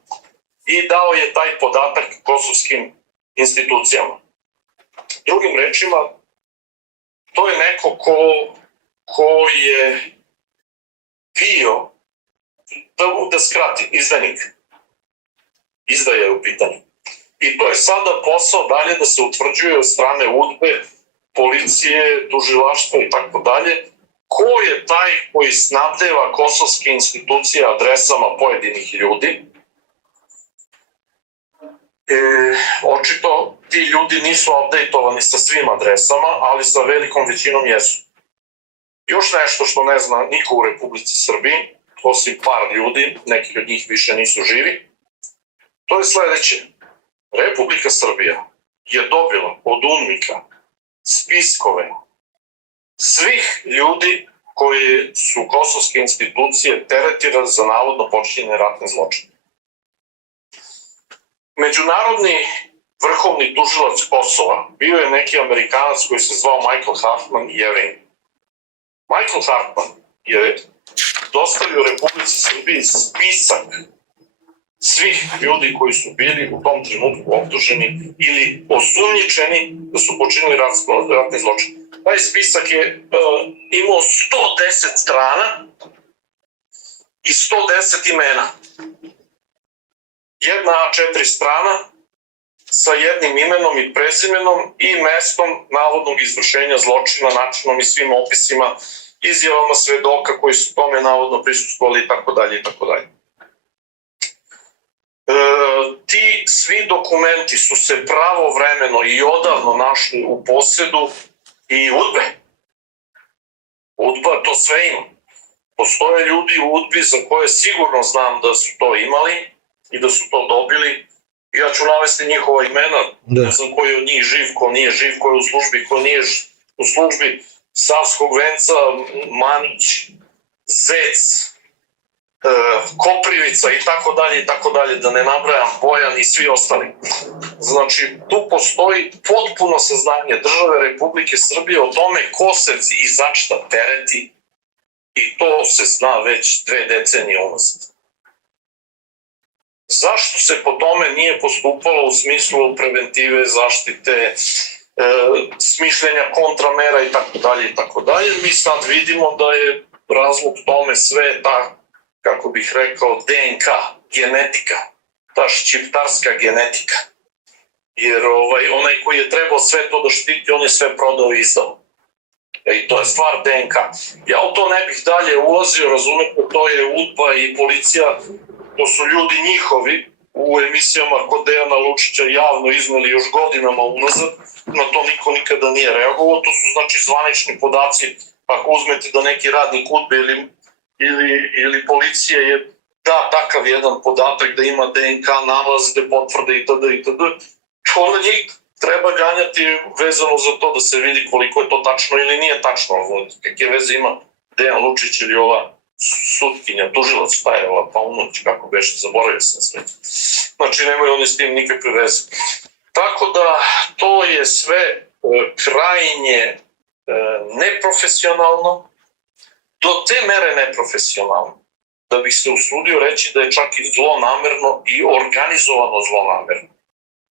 i dao je taj podatak kosovskim institucijama. Drugim rečima, to je neko ko je bio, da skrati, izdajnik. Izdaja je u pitanju. I to je sada posao dalje da se utvrđuje od strane UDBE, policije, tužilaštva i tako dalje, ko je taj koji snabdeva kosovske institucije adresama pojedinih ljudi. Očito ti ljudi nisu updateovani sa svim adresama, ali sa velikom većinom jesu. Još nešto što ne zna niko u Republici Srbiji, osim par ljudi, neki od njih više nisu živi, to je sledeće. Republika Srbija je dobila od UNMIK-a spiskove svih ljudi koji su kosovske institucije teretirali za navodno počinjene ratne zločine. Međunarodni vrhovni tužilac Kosova bio je neki Amerikanac koji se zvao Michael Hartman i Jevrein. Michael Hartman je dostavio Republici Srbiji spisak svih ljudi koji su bili u tom trenutku optuženi ili osumnjičeni da su počinili ratni zločin. Taj spisak je imao 110 strana i 110 imena. Jedna A4 strana sa jednim imenom i prezimenom i mestom navodnog izvršenja zločina, načinom i svim opisima, izjavama svedoka koji su tome navodno prisustvovali i tako dalje i tako dalje. Ti svi dokumenti su se pravovremeno i odavno našli u posedu i UDBE. UDBA to sve ima. Postoje ljudi u UDBI za koje sigurno znam da su to imali i da su to dobili. Ja ću navesti njihova imena, ne znam ko je od njih živ, ko nije živ, ko je u službi, ko nije u službi. Savskog venca, Manić, Zec, Koprivica i tako dalje, da ne nabrajam, Bojan i svi ostali. Znači, tu postoji potpuno saznanje države Republike Srbije o tome ko se i zašta tereti i to se zna već 2 decenije unazad. Zašto se po tome nije postupalo u smislu preventive, zaštite, smišljenja kontramera i tako dalje? Mi sad vidimo da je razlog tome sve ta, kako bih rekao, DNK, genetika, ta ščiptarska genetika. Jer onaj koji je trebao sve to da štiti, on je sve prodao i izdao. I to je stvar DNK. Ja u to ne bih dalje ulazio, razumete, to je UDBA i policija, to su ljudi njihovi u emisijama kod Dejana Lučića javno izneli još godinama unazad, na to niko nikada nije reagovao, to su znači zvanični podaci, ako uzmete da neki radnik UDBE ili policije je da takav jedan podatak da ima DNK nalaze, potvrde itd. Onda njih treba ganjati vezano za to da se vidi koliko je to tačno ili nije tačno. Kakve veze ima Dejan Lučić ili ova sutkinja, tužilac, šta je ova Paunović, kako beše, zaboravio sam sve. Znači nemaju oni s tim nikakve veze. Tako da to je sve krajnje neprofesionalno, do te mere neprofesionalno, da bih se usudio reći da je čak i zlonamerno i organizovano zlonamerno.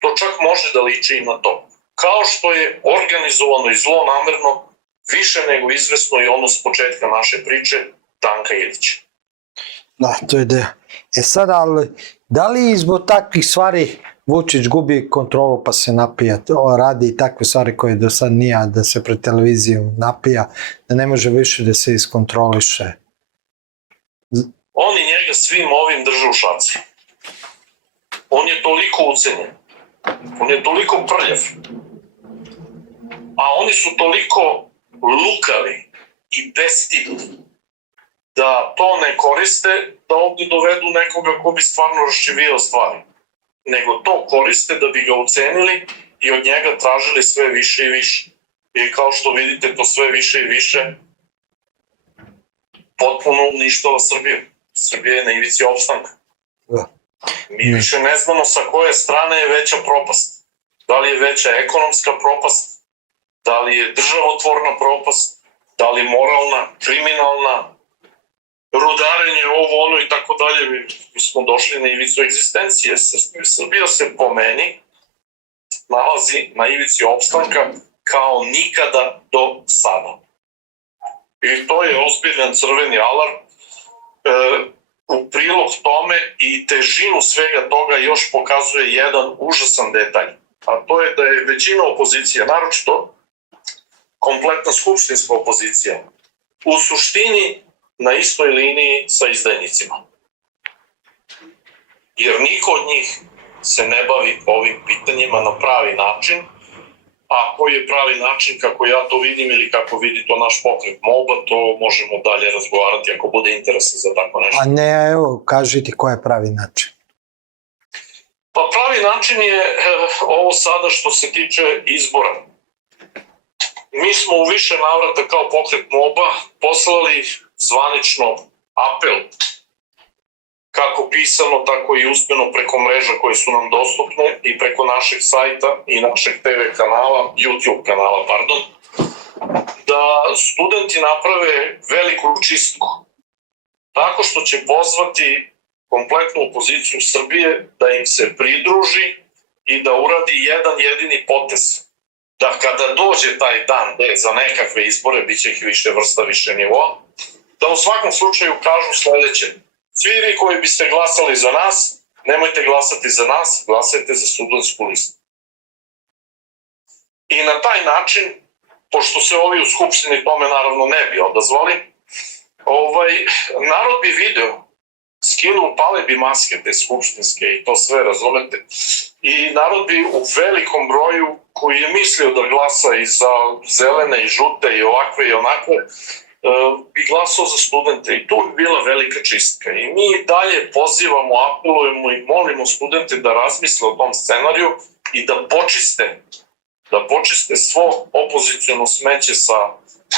To čak može da liči i na to. Kao što je organizovano i zlonamerno više nego izvesno i ono s početka naše priče Danka Ilića. Da, to je ideja. Sad, ali da li zbog takvih stvari Vučić gubi kontrolu pa se napija, radi i takve stvari koje do sad nije, da se pred televizijom napija, da ne može više da se iskontroliše? Oni njega svim ovim drže u šaci. On je toliko ucenjen. On je toliko prljav. A oni su toliko lukavi i bestidni da to ne koriste da ovde dovedu nekoga ko bi stvarno raščivio stvari, nego to koriste da bi ga ucenili i od njega tražili sve više i više. I kao što vidite, to sve više i više potpuno uništava Srbiju. Srbija je na ivici opstanka. Mi više ne znamo sa koje strane je veća propast. Da li je veća ekonomska propast, da li je državotvorna propast, da li moralna, kriminalna, rudarenje, ovo, ono i tako dalje. Mi smo došli na ivicu egzistencije. Srbija se po meni nalazi na ivici opstanka kao nikada do sada. I to je ozbiljan crveni alarm. U prilog tome i težinu svega toga još pokazuje jedan užasan detalj. A to je da je većina opozicije, naročito kompletna skupštinska opozicija, u suštini na istoj liniji sa izdajnicima. Jer niko od njih se ne bavi ovim pitanjima na pravi način, a koji je pravi način kako ja to vidim ili kako vidi to naš pokret MOBA, to možemo dalje razgovarati ako bude interesa za tako nešto. A ne, evo, kažite ko je pravi način. Pa pravi način je ovo sada što se tiče izbora. Mi smo u više navrata kao pokret MOBA poslali zvanično apel, kako pisano, tako i usmeno preko mreža koje su nam dostupne i preko našeg sajta i našeg TV kanala, YouTube kanala, pardon, da studenti naprave veliku čistku. Tako što će pozvati kompletnu opoziciju Srbije da im se pridruži i da uradi jedan jedini potez. Da kada dođe taj dan za nekakve izbore, bit će ih više vrsta, više nivoa, da u svakom slučaju kažu sledeće: svi vi koji biste glasali za nas, nemojte glasati za nas, glasajte za studentsku listu. I na taj način, pošto se ovi u Skupštini tome naravno ne bi odazvali, narod bi video, upale bi maske te skupštinske i to sve, razumete, i narod bi u velikom broju, koji je mislio da glasa i za zelene i žute i ovakve i onakve, bi glasao za studente i tu bi bila velika čistka. I mi dalje pozivamo, apelujemo i molimo studente da razmisle o tom scenariju i da počiste svo opoziciono smeće sa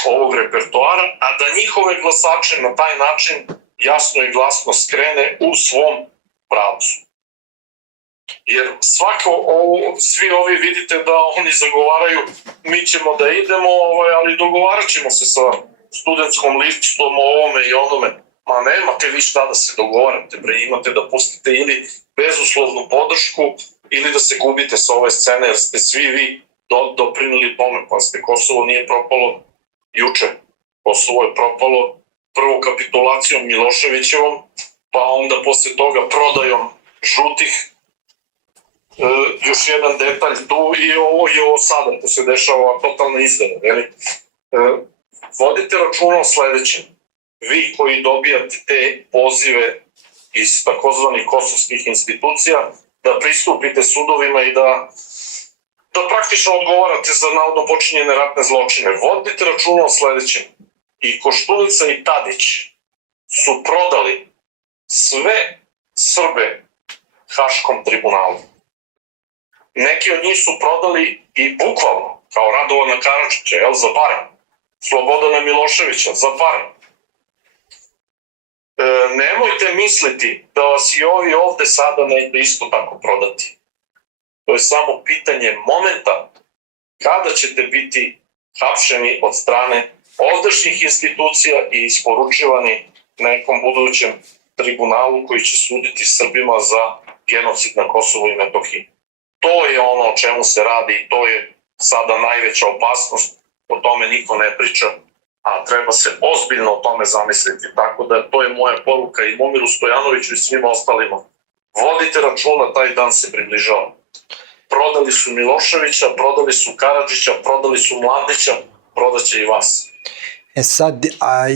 ovog repertoara, a da njihove glasače na taj način jasno i glasno skrene u svom pravcu. Jer svi ovi vidite da oni zagovaraju, mi ćemo da idemo, ali dogovarat ćemo se sa studentskom listom o ovome i onome. Ma nemate vi šta da se dogovarate, imate da pustite ili bezuslovnu podršku ili da se gubite sa ove scene, jer ste svi vi doprinili tome. Pa ste, Kosovo nije propalo juče. Kosovo je propalo prvo kapitulacijom Miloševićevom, pa onda posle toga prodajom žutih. Još jedan detalj tu i ovo sada, to se dešava totalna izdaja. Vodite računa o sledećem. Vi koji dobijate te pozive iz takozvanih kosovskih institucija, da pristupite sudovima i da praktično odgovarate za navodno počinjene ratne zločine. Vodite računa o sledećem. I Koštunica i Tadić su prodali sve Srbe Haškom tribunalu. Neki od njih su prodali i bukvalno, kao Radovana Karadžića, za pare. Slobodana Miloševića, za pare. Nemojte misliti da vas i ovi ovde sada neće isto tako prodati. To je samo pitanje momenta kada ćete biti hapšeni od strane ovdašnjih institucija i isporučivani nekom budućem tribunalu koji će suditi Srbima za genocid na Kosovu i Metohiji. To je ono o čemu se radi i to je sada najveća opasnost. O tome niko ne priča, a treba se ozbiljno o tome zamisliti. Tako da to je moja poruka i Momiru Stojanoviću i svima ostalima. Vodite računa, taj dan se približava. Prodali su Miloševića, prodali su Karadžića, prodali su Mladića, prodaće i vas. Sad,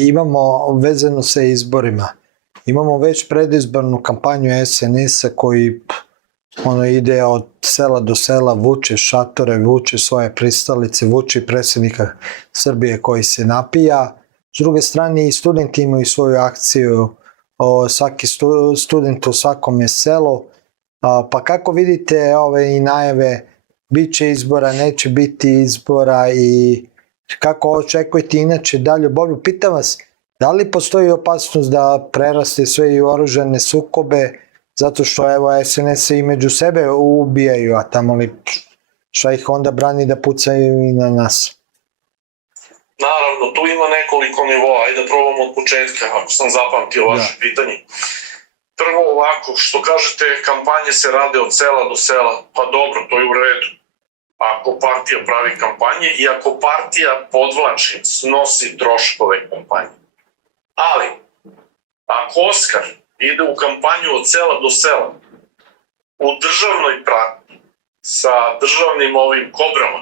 imamo vezano sa izborima. Imamo već predizbornu kampanju SNS-a koji ono ide od sela do sela, vuče šatore, vuče svoje pristalice, vuče predsjednika Srbije koji se napija. S druge strane i studenti imaju svoju akciju, svaki student u svakom je selu. Pa kako vidite ove i najave, bit će izbora, neće biti izbora i kako očekujete inače dalje borbu? Pitam vas, da li postoji opasnost da preraste sve i u oružane sukobe, zato što evo SNS i među sebe ubijaju, a tamo li šta ih onda brani da pucaju i na nas? Naravno, tu ima nekoliko nivoa, ajde da probamo od početka, ako sam zapamtio vaše pitanje. Prvo ovako, što kažete, kampanje se rade od sela do sela, pa dobro, to je u redu. Ako partija pravi kampanje i ako partija podvlači, snosi troškove kampanje. Ali, ako Oskar ide u kampanju od sela do sela, u državnoj pratnji, sa državnim ovim kobrama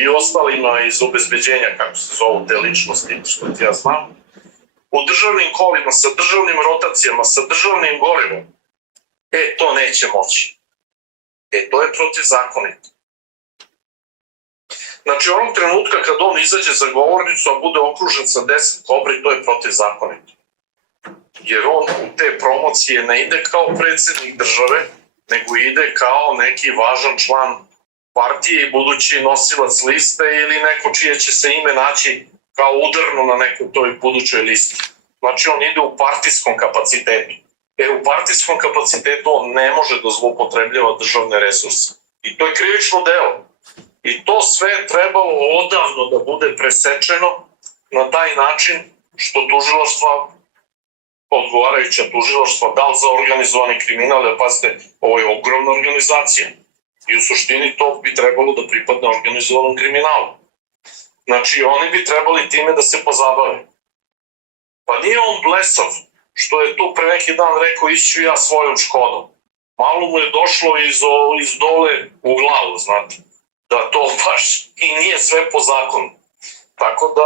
i ostalima iz obezbeđenja, kako se zovu te ličnosti, što ti ja znam, u državnim kolima, sa državnim rotacijama, sa državnim gorivom, to neće moći. To je protivzakonito. Znači, onog trenutka kad on izađe za govornicu, a bude okružen sa 10 kobri, to je protivzakonito. Jer on u te promocije ne ide kao predsjednik države, nego ide kao neki važan član partije i budući nosilac liste ili neko čije će se ime naći kao udarno na nekoj toj budućoj listi. Znači, on ide u partijskom kapacitetu. U partijskom kapacitetu on ne može da zloupotrebljava državne resurse. I to je krivično delo. I to sve je trebalo odavno da bude presečeno na taj način što tužilaštva, odgovarajuća tužilaštva, da li za organizovani kriminal, jer pazite, ovo je ogromna organizacija. I u suštini to bi trebalo da pripadne organizovanom kriminalu. Znači, oni bi trebali time da se pozabave. Pa nije on blesav, što je tu pre neki dan rekao, išću ja svojom Škodom. Malo mu je došlo iz dole u glavu, znate, da to baš i nije sve po zakonu. Tako da,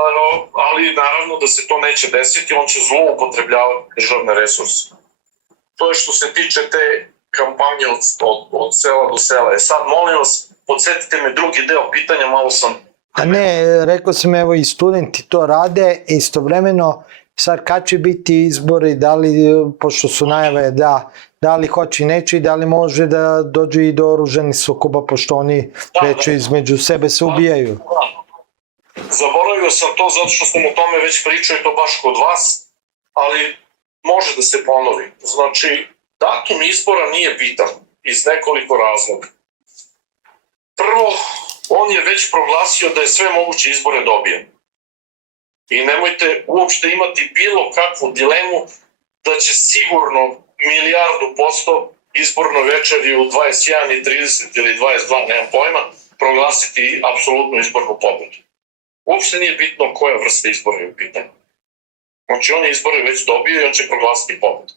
ali naravno da se to neće desiti, on će zloupotrebljavati državne resurse. To je što se tiče te kampanje od sela do sela. Sad, molim vas, podsjetite me drugi deo pitanja, malo sam... A ne, rekao sam, evo i studenti to rade, istovremeno, sad kad će biti izbori, da li, pošto su najave da li hoće i neće i da li može da dođe i do oružanih sukoba, pošto oni već između sebe se ubijaju. Zaboravio sam to zato što sam o tome već pričao i to baš kod vas, ali može da se ponovi. Znači, datum izbora nije bitan iz nekoliko razloga. Prvo, on je već proglasio da je sve moguće izbore dobijen. I nemojte uopšte imati bilo kakvu dilemu da će sigurno 1.000.000% izborno večeri u 21:30 ili 22, nemam pojma, proglasiti apsolutnu izbornu pobedu. Uopšte nije bitno koja vrsta izbora je u pitanju. Znači, on je izbore već dobio i on će proglasiti pobedu.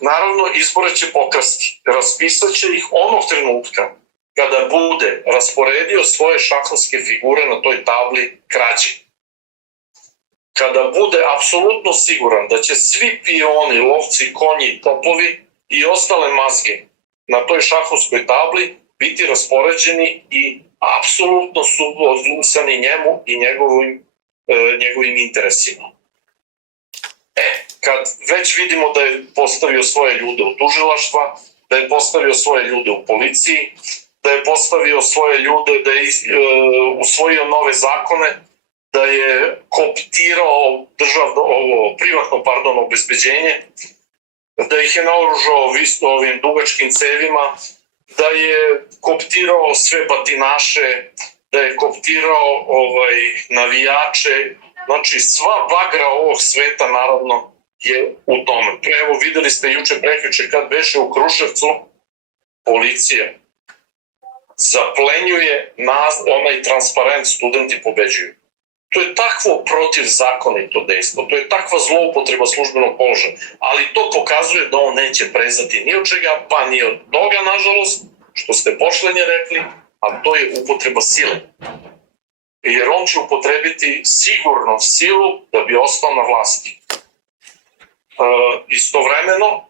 Naravno, izbore će pokrasti. Raspisat će ih onog trenutka kada bude rasporedio svoje šahovske figure na toj tabli krađe. Kada bude apsolutno siguran da će svi pioni, lovci, konji, topovi i ostale mazge na toj šahovskoj tabli biti raspoređeni i apsolutno su odlusani njemu i njegovim interesima. Kad već vidimo da je postavio svoje ljude u tužilaštva, da je postavio svoje ljude u policiji, da je postavio svoje ljude, da je usvojio nove zakone, da je kooptirao privatno obezbeđenje, da ih je naoružao ovim dugačkim cevima, da je kooptirao sve batinaše, da je kooptirao navijače. Znači, sva bagra ovog sveta, naravno, je u tome. Evo, videli ste juče prekjuče kad beše u Kruševcu, policija zaplenjuje onaj transparent studenti pobeđuju. To je takvo protivzakonito dejstvo, to je takva zloupotreba službenog položaja, ali to pokazuje da on neće prezati ni od čega, pa ni od toga, nažalost, što ste pošlenje rekli, a to je upotreba sile. Jer on će upotrebiti sigurno silu da bi ostao na vlasti. Istovremeno,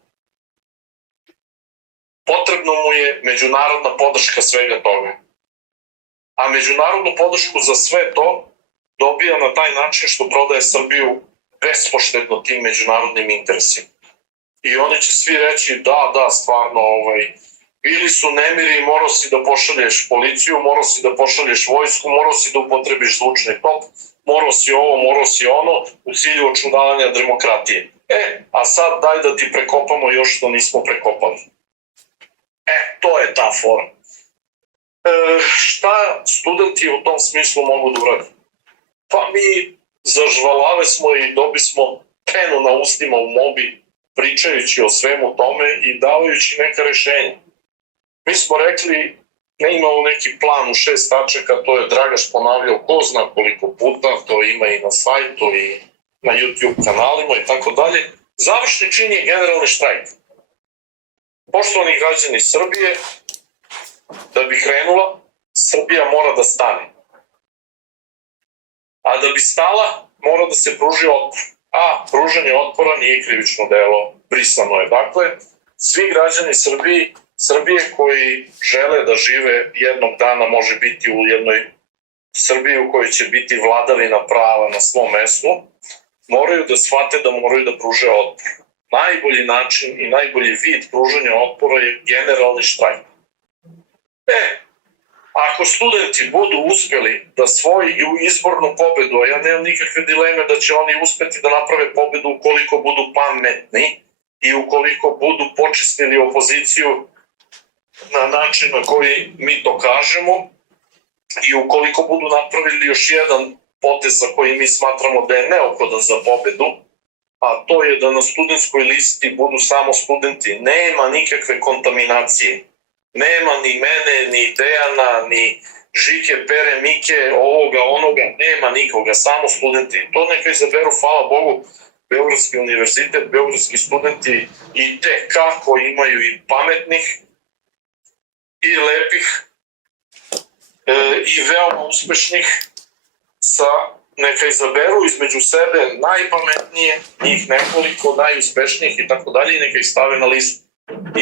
potrebno mu je međunarodna podrška svega toga. A međunarodnu podršku za sve to dobija na taj način što prodaje Srbiju bespoštedno tim međunarodnim interesima. I oni će svi reći da, stvarno, bili su nemiri, morao si da pošalješ policiju, morao si da pošalješ vojsku, morao si da upotrebiš zvučni top, morao si ovo, morao si ono, u cilju očuvanja demokratije. A sad daj da ti prekopamo još što nismo prekopali. To je ta fora. Šta studenti u tom smislu mogu da urade? Pa mi zažvalave smo i dobismo penu na ustima u mobi, pričajući o svemu tome i davajući neka rešenja. Mi smo rekli, ne imamo neki plan u 6 tačaka, to je Dragaš ponavljao ko zna koliko puta, to ima i na sajtu i na YouTube kanalima i tako dalje. Završni čin je generalni štrajk. Poštovani građani Srbije, da bi krenula, Srbija mora da stane. A da bi stala, mora da se pruži otpor. A pružanje otpora nije krivično delo, brisano je. Dakle, svi građani Srbije koji žele da žive jednog dana, može biti u jednoj Srbiji u kojoj će biti vladavina prava na svom mestu, moraju da shvate da moraju da pruže otpor. Najbolji način i najbolji vid pružanja otpora je generalni štrajk. Ako studenti budu uspeli da svoju izbornu pobedu, a ja nemam nikakve dileme da će oni uspeti da naprave pobedu ukoliko budu pametni i ukoliko budu počistili opoziciju na način na koji mi to kažemo i ukoliko budu napravili još jedan potez za koji mi smatramo da je neophodan za pobedu, a to je da na studentskoj listi budu samo studenti. Nema nikakve kontaminacije. Nema ni mene, ni Dejana, ni Žike, Pere, Mike, ovoga, onoga, nema nikoga, samo studenti. To neka izaberu, hvala Bogu, Beogradski univerzitet, beogradski studenti i te kako imaju i pametnih, i lepih, i veoma uspešnih, neka izaberu između sebe najpametnije, njih nekoliko, najuspešnijih i tako dalje, i neka ih stave na listu.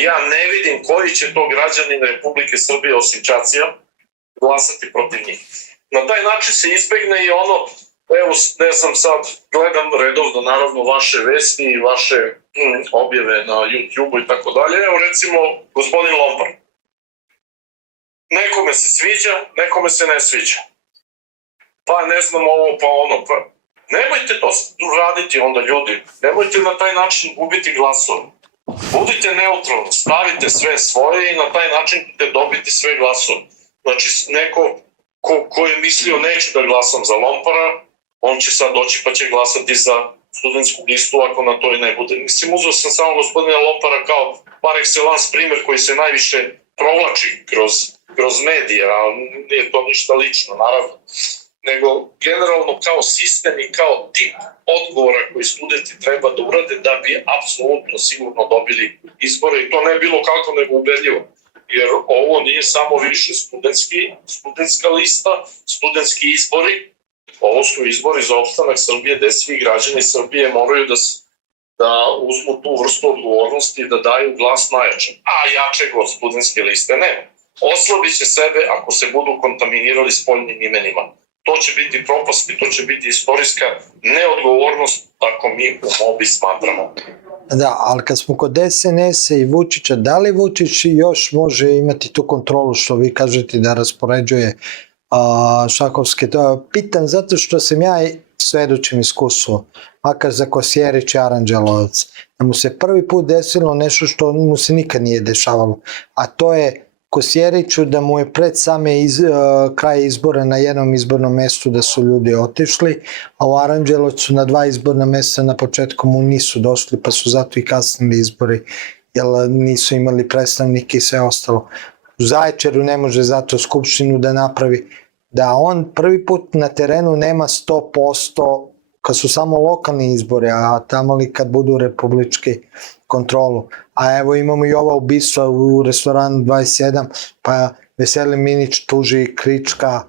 Ja ne vidim koji će to građanin Republike Srbije osjećacija glasati protiv njih. Na taj način se izbegne i ono, evo, ne znam sad, gledam redovno naravno vaše vesti i vaše objave na YouTube-u i tako dalje. Evo recimo, gospodin Lompar. Nekome se sviđa, nekome se ne sviđa. Pa ne znam ovo, pa ono, pa nemojte to raditi onda ljudi. Nemojte na taj način gubiti glasove. Budite neutralni, stavite sve svoje i na taj način ćete dobiti sve glasove. Znači, neko ko je mislio neću da glasam za Lompara, on će sad doći pa će glasati za studentsku listu ako na to i ne bude. Mislim, uzeo sam samo gospodina Lompara kao par excellence primer koji se najviše provlači kroz medije, a nije to ništa lično, naravno. Nego generalno kao sistem i kao tip odgovora koji studenti treba da urade da bi apsolutno sigurno dobili izbore, i to ne bilo kako nego ubedljivo. Jer ovo nije samo više studentska lista, studentski izbori, ovo su izbori za opstanak Srbije gde svi građani Srbije moraju da uzmu tu vrstu odgovornosti i da daju glas najjačem. A jačeg od studentske liste nema. Oslabit će sebe ako se budu kontaminirali spoljnim imenima. To će biti propast i to će biti istorijska neodgovornost ako mi u mobi smatramo. Da, ali kad smo kod SNS-a i Vučića, da li Vučić još može imati tu kontrolu što vi kažete da raspoređuje šahovske? Pitam zato što sam ja svedočim iskustvo, makar za Kosjerić i Aranđelovac, da mu se prvi put desilo nešto što mu se nikad nije dešavalo, a to je Kosjeriću da mu je pred same kraje izbora na jednom izbornom mestu da su ljudi otišli, a u Aranđelovcu na 2 izborna mesta na početku mu nisu došli, pa su zato i kasnili izbori, jer nisu imali predstavnike i sve ostalo. U Zaječaru ne može zato skupštinu da napravi, da on prvi put na terenu nema 100% kad su samo lokalni izbori, a tamo li kad budu republički kontrolu. A evo imamo i ova ubistva u restoranu 27, pa Veselin Minić tuži Krička.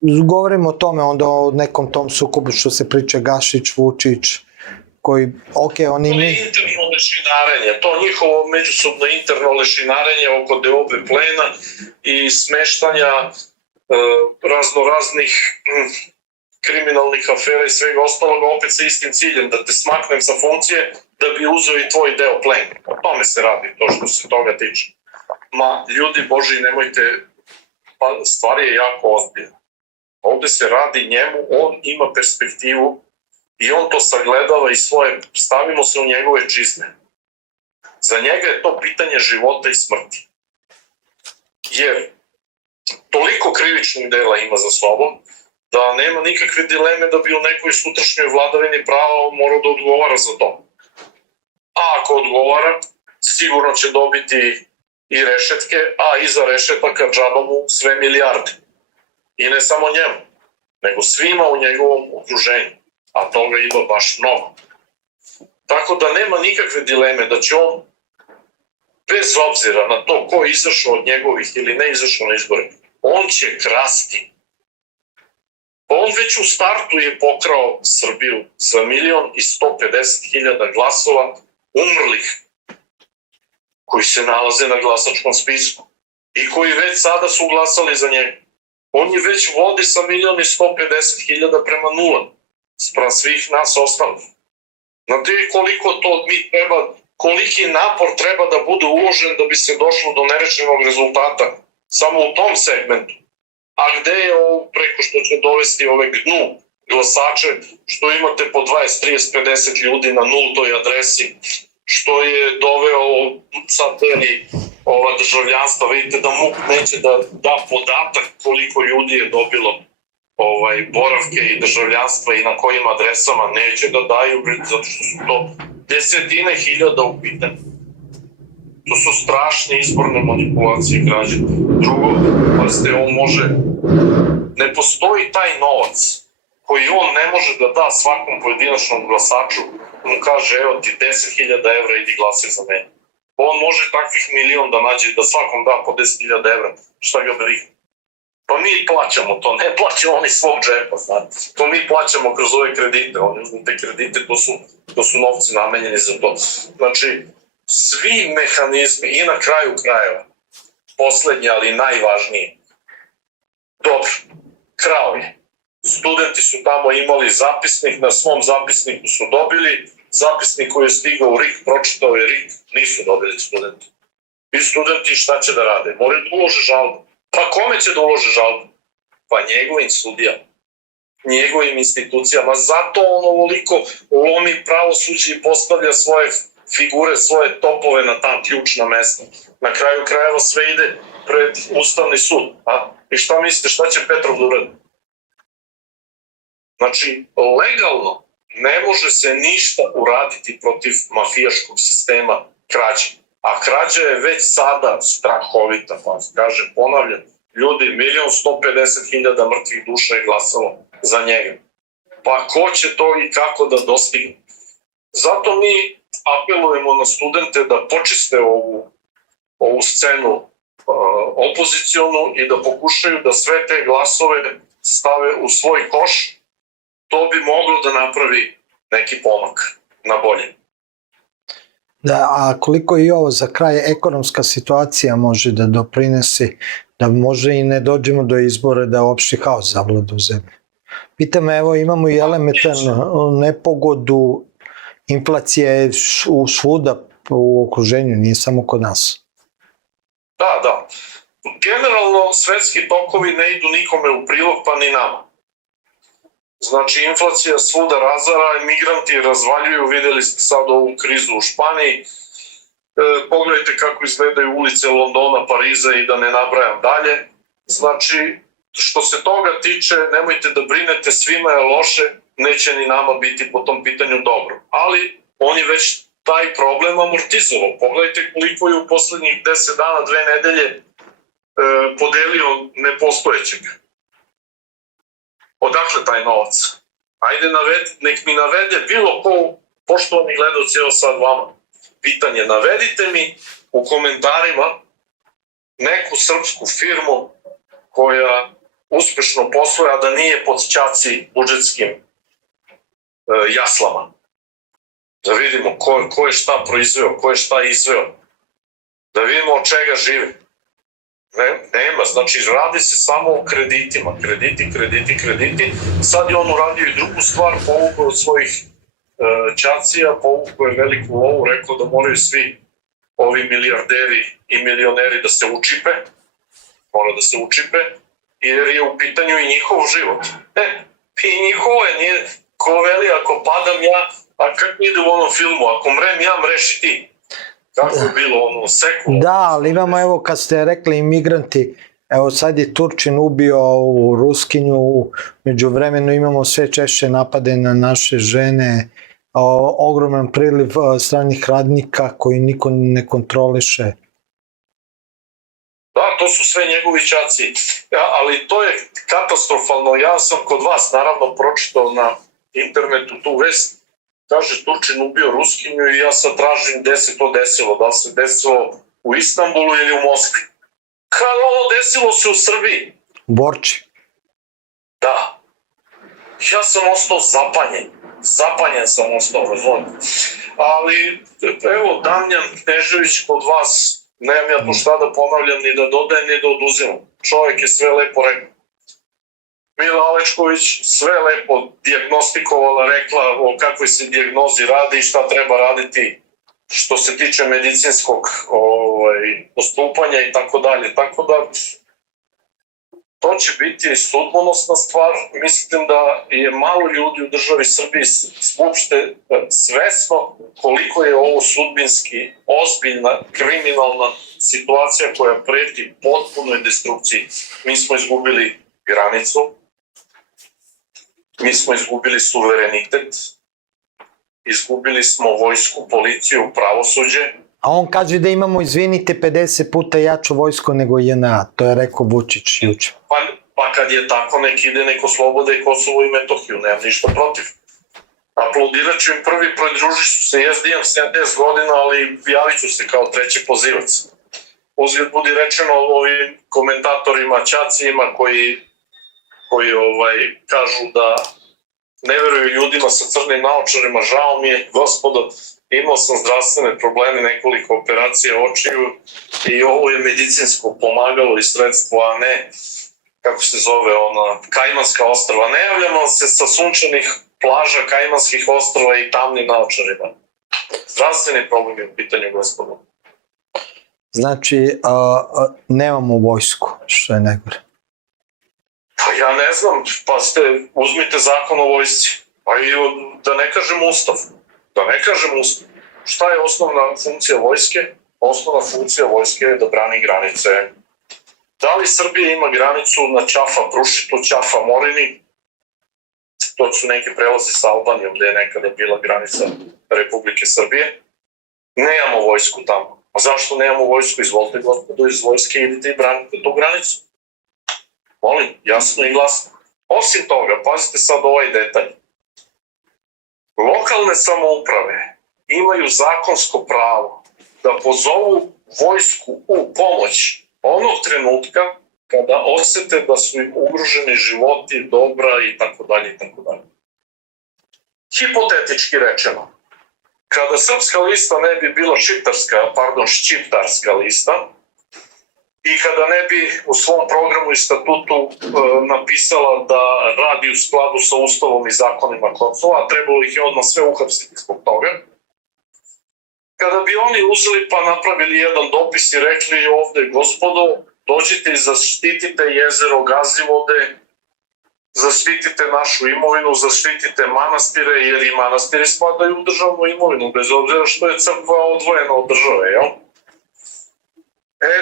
Govorimo o tome onda o nekom tom sukobu što se priča Gašić, Vučić, koji, ok, oni... To je interno lešinarenje, to njihovo međusobno interno lešinarenje oko deobe plena i smeštanja raznoraznih kriminalnih afera i svega ostaloga, opet sa istim ciljem, da te smaknem sa funkcije da bi uzeo i tvoj deo plena. O tome se radi, to što se toga tiče. Ma, ljudi Boži, nemojte, pa stvar je jako ozbiljna. Ovde se radi njemu, on ima perspektivu i on to sagledava i svoje, stavimo se u njegove čizme. Za njega je to pitanje života i smrti. Jer toliko krivičnih dela ima za sobom, da nema nikakve dileme da bi u nekoj sutrašnjoj vladavini prava on morao da odgovara za to. A ako odgovara, sigurno će dobiti i rešetke, a iza rešetaka džaba mu sve milijarde. I ne samo njemu, nego svima u njegovom okruženju, a toga ima baš mnogo. Tako da nema nikakve dileme da će on, bez obzira na to ko je izašao od njegovih ili ne izašao na izbore, on će krasti. On već u startu je pokrao Srbiju za 1.150.000 glasova umrlih koji se nalaze na glasačkom spisku i koji već sada su glasali za njega. On je već vodi sa 1.150.000 prema 0 spram svih nas ostalih. Znate koliko to mi treba, koliki napor treba da bude uložen da bi se došlo do nerečenog rezultata samo u tom segmentu. A gde je ovo preko što će dovesti ove gnu glasače, što imate po 20, 30, 50 ljudi na nultoj adresi, što je doveo sad ova državljanstva, vidite da MUP neće da podatak koliko ljudi je dobilo boravke i državljanstva i na kojim adresama, neće da daju, zato što su to desetine hiljada u pitanju. To su strašne izborne manipulacije građana. Drugo, pazite, on može, ne postoji taj novac koji on ne može da da svakom pojedinačnom glasaču, mu kaže evo ti 10.000 evra idi glasaj za mene. On može takvih 1.000.000 da nađe da svakom da po 10.000 evra, šta ga briga. Pa mi plaćamo to, ne plaćamo oni svog džepa, znate. To mi plaćamo kroz ove kredite, oni uzmu te kredite, to su novci namenjeni za to. Znači, svi mehanizmi i na kraju krajeva, poslednji, ali najvažniji, dobro, krao je. Studenti su tamo imali zapisnik, na svom zapisniku su dobili, zapisnik koji je stigao u RIK, pročitao je RIK, nisu dobili studenti. I studenti šta će da rade? Moraju da ulože žalbu. Pa kome će da ulože žalbu? Pa njegovim sudijama, njegovim institucijama. Zato on ovoliko lomi pravosuđe i postavlja svoje figure, svoje topove na ta ključna mesta. Na kraju krajeva sve ide pred Ustavni sud. I šta mislite, šta će Petrov da uradi? Znači, legalno ne može se ništa uraditi protiv mafijaškog sistema krađe. A krađa je već sada strahovita. Kaže, ponavljam, ljudi, 1.150.000 mrtvih duša je glasalo za njega. Pa ko će to i kako da dostigne? Zato mi apelujemo na studente da počiste ovu scenu opozicionu i da pokušaju da sve te glasove stave u svoj koš. To bi moglo da napravi neki pomak na bolje. Da, a koliko i ovo za kraj ekonomska situacija može da doprinesi da može i ne dođemo do izbora da opšti haos zavlada u zemlji. Pitam, evo imamo i elementarnu nepogodu, inflacija je svuda u okruženju, nije samo kod nas. Da. Generalno svetski tokovi ne idu nikome u prilog, pa ni nama. Znači, inflacija svuda razara, migranti razvaljuju, videli ste sad ovu krizu u Španiji, pogledajte kako izgledaju ulice Londona, Pariza i da ne nabrajam dalje. Znači, što se toga tiče, nemojte da brinete, svima je loše, neće ni nama biti po tom pitanju dobro. Ali on je već taj problem amortizovao. Pogledajte koliko je u poslednjih 10 dana, 2 nedelje podelio nepostojećeg. Odakle taj novac? Ajde, nek mi navede bilo ko, poštovani gledalci, evo sad vama pitanje, navedite mi u komentarima neku srpsku firmu koja uspešno posluje, a da nije pod ćaci budžetskim jaslama. Da vidimo ko je šta proizveo, ko je šta izveo. Da vidimo od čega žive. Nema, znači radi se samo o kreditima. Krediti. Sad je on uradio i drugu stvar, povukao od svojih ćacija, povukao je veliku lovu, rekao da moraju svi ovi milijarderi i milioneri da se učipe, mora da se učipe, jer je u pitanju i njihov život. I njihovo je, nije, ko veli, ako padam ja, a kako ide u onom filmu, ako mrem ja, mreš i ti. Kako je bilo ono, sekulo? Da, ali imamo, evo, kad ste rekli imigranti, evo sad je Turčin ubio u Ruskinju, među vremenu imamo sve češće napade na naše žene, ogroman priliv stranih radnika koji niko ne kontroliše. Da, to su sve njegovi ćaci, ali to je katastrofalno. Ja sam kod vas naravno pročitao na internetu tu vest, kaže Turčin ubio Ruskinju i ja sad tražim gde se to desilo, da li se desilo u Istanbulu ili u Moskvi. Kada ovo desilo se u Srbiji? Borči. Da. Ja sam ostao zapanjen sam ostao, razumem. Ali, evo, Damjan Knežević kod vas, nemam ja tu šta da ponavljam, ni da dodajem, ni da oduzimam. Čovjek je sve lepo rekao. Mila Alečković sve lepo dijagnostikovala, rekla o kakvoj se dijagnozi radi i šta treba raditi što se tiče medicinskog postupanja i tako dalje. Tako da, to će biti sudbonosna stvar. Mislim da je malo ljudi u državi Srbiji uopšte svesno koliko je ovo sudbinski ozbiljna, kriminalna situacija koja preti potpunoj destrukciji. Mi smo izgubili granicu, mi smo izgubili suverenitet, izgubili smo vojsku, policiju, pravosuđe. A on kaže da imamo, izvinite, 50 puta jaču vojsku nego JNA, to je rekao Vučić juče. Pa kad je tako, nek ide, neko slobode Kosovo i Metohiju, nemam ništa protiv. Aplaudirat ću im prvi, pridružit ću se, imam 70 godina, ali javit ću se kao treći pozivac. Uzgled budi rečeno ovim komentatorima, ćacima koji kažu da ne veruju ljudima sa crnim naočarima, žao mi je, gospodo, imao sam zdravstvene probleme, nekoliko operacija očiju i ovo je medicinsko pomagalo i sredstvo, a ne, kako se zove, Kajmanska ostrva. Ne javljamo se sa sunčanih plaža Kajmanskih ostrva i tamnim naočarima. Zdravstveni problem je u pitanju, gospodo. Znači, nemamo vojsku, što je najgore. Pa ja ne znam, pa uzmite zakon o vojsci, pa i da ne kažem ustav. Šta je osnovna funkcija vojske? Osnovna funkcija vojske je da brani granice. Da li Srbija ima granicu na Ćafa Prušitu, Ćafa Morini? To su neki prelazi sa Albanijom, gde je nekada bila granica Republike Srbije. Nemamo vojsku tamo. A zašto nemamo vojsku? Izvolite, gospodo, iz vojske idite i branite tu granicu. Molim, jasno i glasno. Osim toga, pazite sad ovaj detalj. Lokalne samouprave imaju zakonsko pravo da pozovu vojsku u pomoć onog trenutka kada osete da su im ugroženi životi, dobra i tako dalje i tako dalje. Hipotetički rečeno, kada Srpska lista ne bi bila šćiptarska lista, i kada ne bi u svom programu i statutu napisala da radi u skladu sa Ustavom i zakonima Kosova, a trebalo ih je odmah sve uhapsiti zbog toga, kada bi oni uzeli pa napravili jedan dopis i rekli ovde, gospodo, dođite i zaštitite jezero Gazivode, zaštitite našu imovinu, zaštitite manastire, jer i manastiri spadaju u državnu imovinu, bez obzira što je crkva odvojena od države, jel?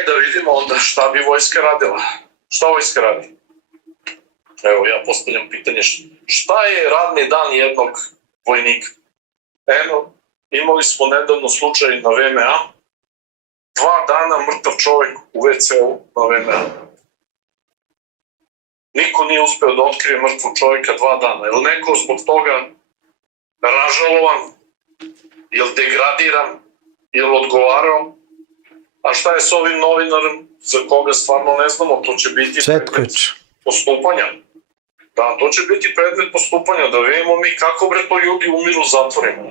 Da vidimo onda šta bi vojska radila. Šta vojska radi? Evo, ja postavljam pitanje, šta je radni dan jednog vojnika? Imali smo nedavno slučaj na VMA, 2 dana mrtav čovjek u WC-u na VMA. Niko nije uspeo da otkrije mrtvog čovjeka 2 dana. Je li neko zbog toga ražalovan? Je li degradiran? Je li odgovarao? A šta je s ovim novinarom za koga stvarno ne znamo? To će biti predmet postupanja. Da, to će biti predmet postupanja, da vidimo mi kako bre to ljudi umiru u zatvorima.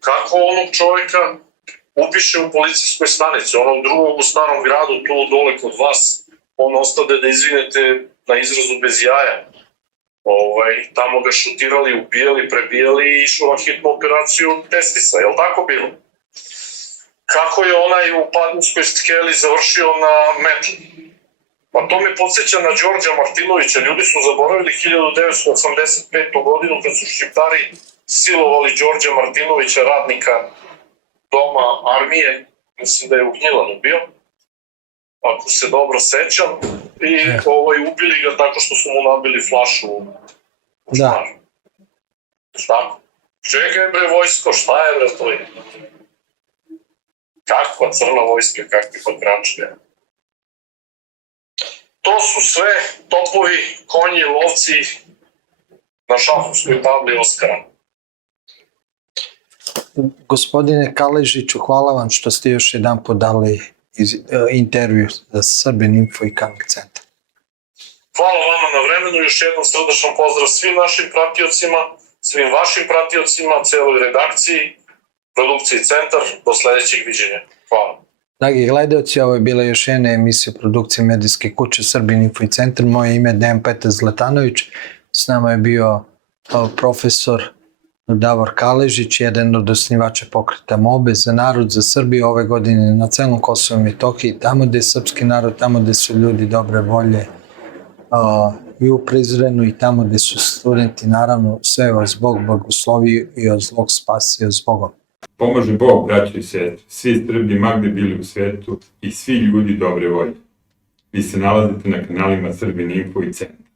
kako onog čoveka upiše u policijskoj stanici, onog drugog u Starom gradu, tu dole kod vas, on ostade, da izvinete na izrazu, bez jaja. Tamo ga šutirali, ubijali, prebijali i išao na hitnu operaciju testisa, je li tako bilo? Kako je onaj u Padinskoj skeli završio na metru? Pa to me podsjeća na Đorđa Martinovića. Ljudi su zaboravili 1985. godinu kad su Šiptari silovali Đorđa Martinovića, radnika doma armije, mislim da je u Gnjilanu bio, ako se dobro sećam, i ubili ga tako što su mu nabili flašu u šmar. Tako? Čekaj bre vojsko, šta je bre to je? Kakva crna vojska, kakvi patračke? To su sve topovi, konji, lovci na šahovskoj tabli Oskara. Gospodine Kaležiću, hvala vam što ste još jedan podali intervju za Srbin Info i Kanik centar. Hvala vama na vremenu, još jednom srdačan pozdrav svim našim pratiocima, svim vašim pratiocima, celoj redakciji, produkciji Centar, do sledećeg viđenja. Hvala. Dragi gledalci, ovo je bila još jedna emisija produkcije medijske kuće Srbin Info i Centar. Moje ime je Dejan Petar Zlatanović, s nama je bio profesor Davor Kaležić, jedan od osnivača pokreta MOBE za narod, za Srbiju ove godine na celom Kosovu i Metohiji, tamo gde je srpski narod, tamo gde su ljudi dobre volje i u Prizrenu i tamo gde su studenti, naravno sve vas Bog blagoslovi i od zlog spasio s Bogom. Pomaže Bog, braći i sestre, svi Srbi magde bili u svetu i svi ljudi dobre volje. Vi se nalazite na kanalima Srbin Info i Centar.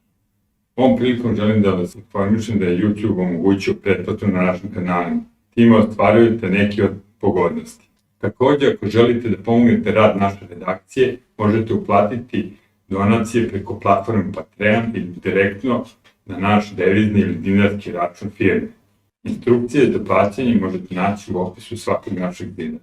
Ovom prilikom želim da vas informišem da je YouTube omogućio pretplatu na našim kanalima. Time ostvarujete neke od pogodnosti. Također, ako želite da pomognete rad naše redakcije, možete uplatiti donacije preko platforme Patreon ili direktno na naš devizni ili dinarski račun firme. Instrukcije za plaćanje možete naći u opisu svakog našeg videa.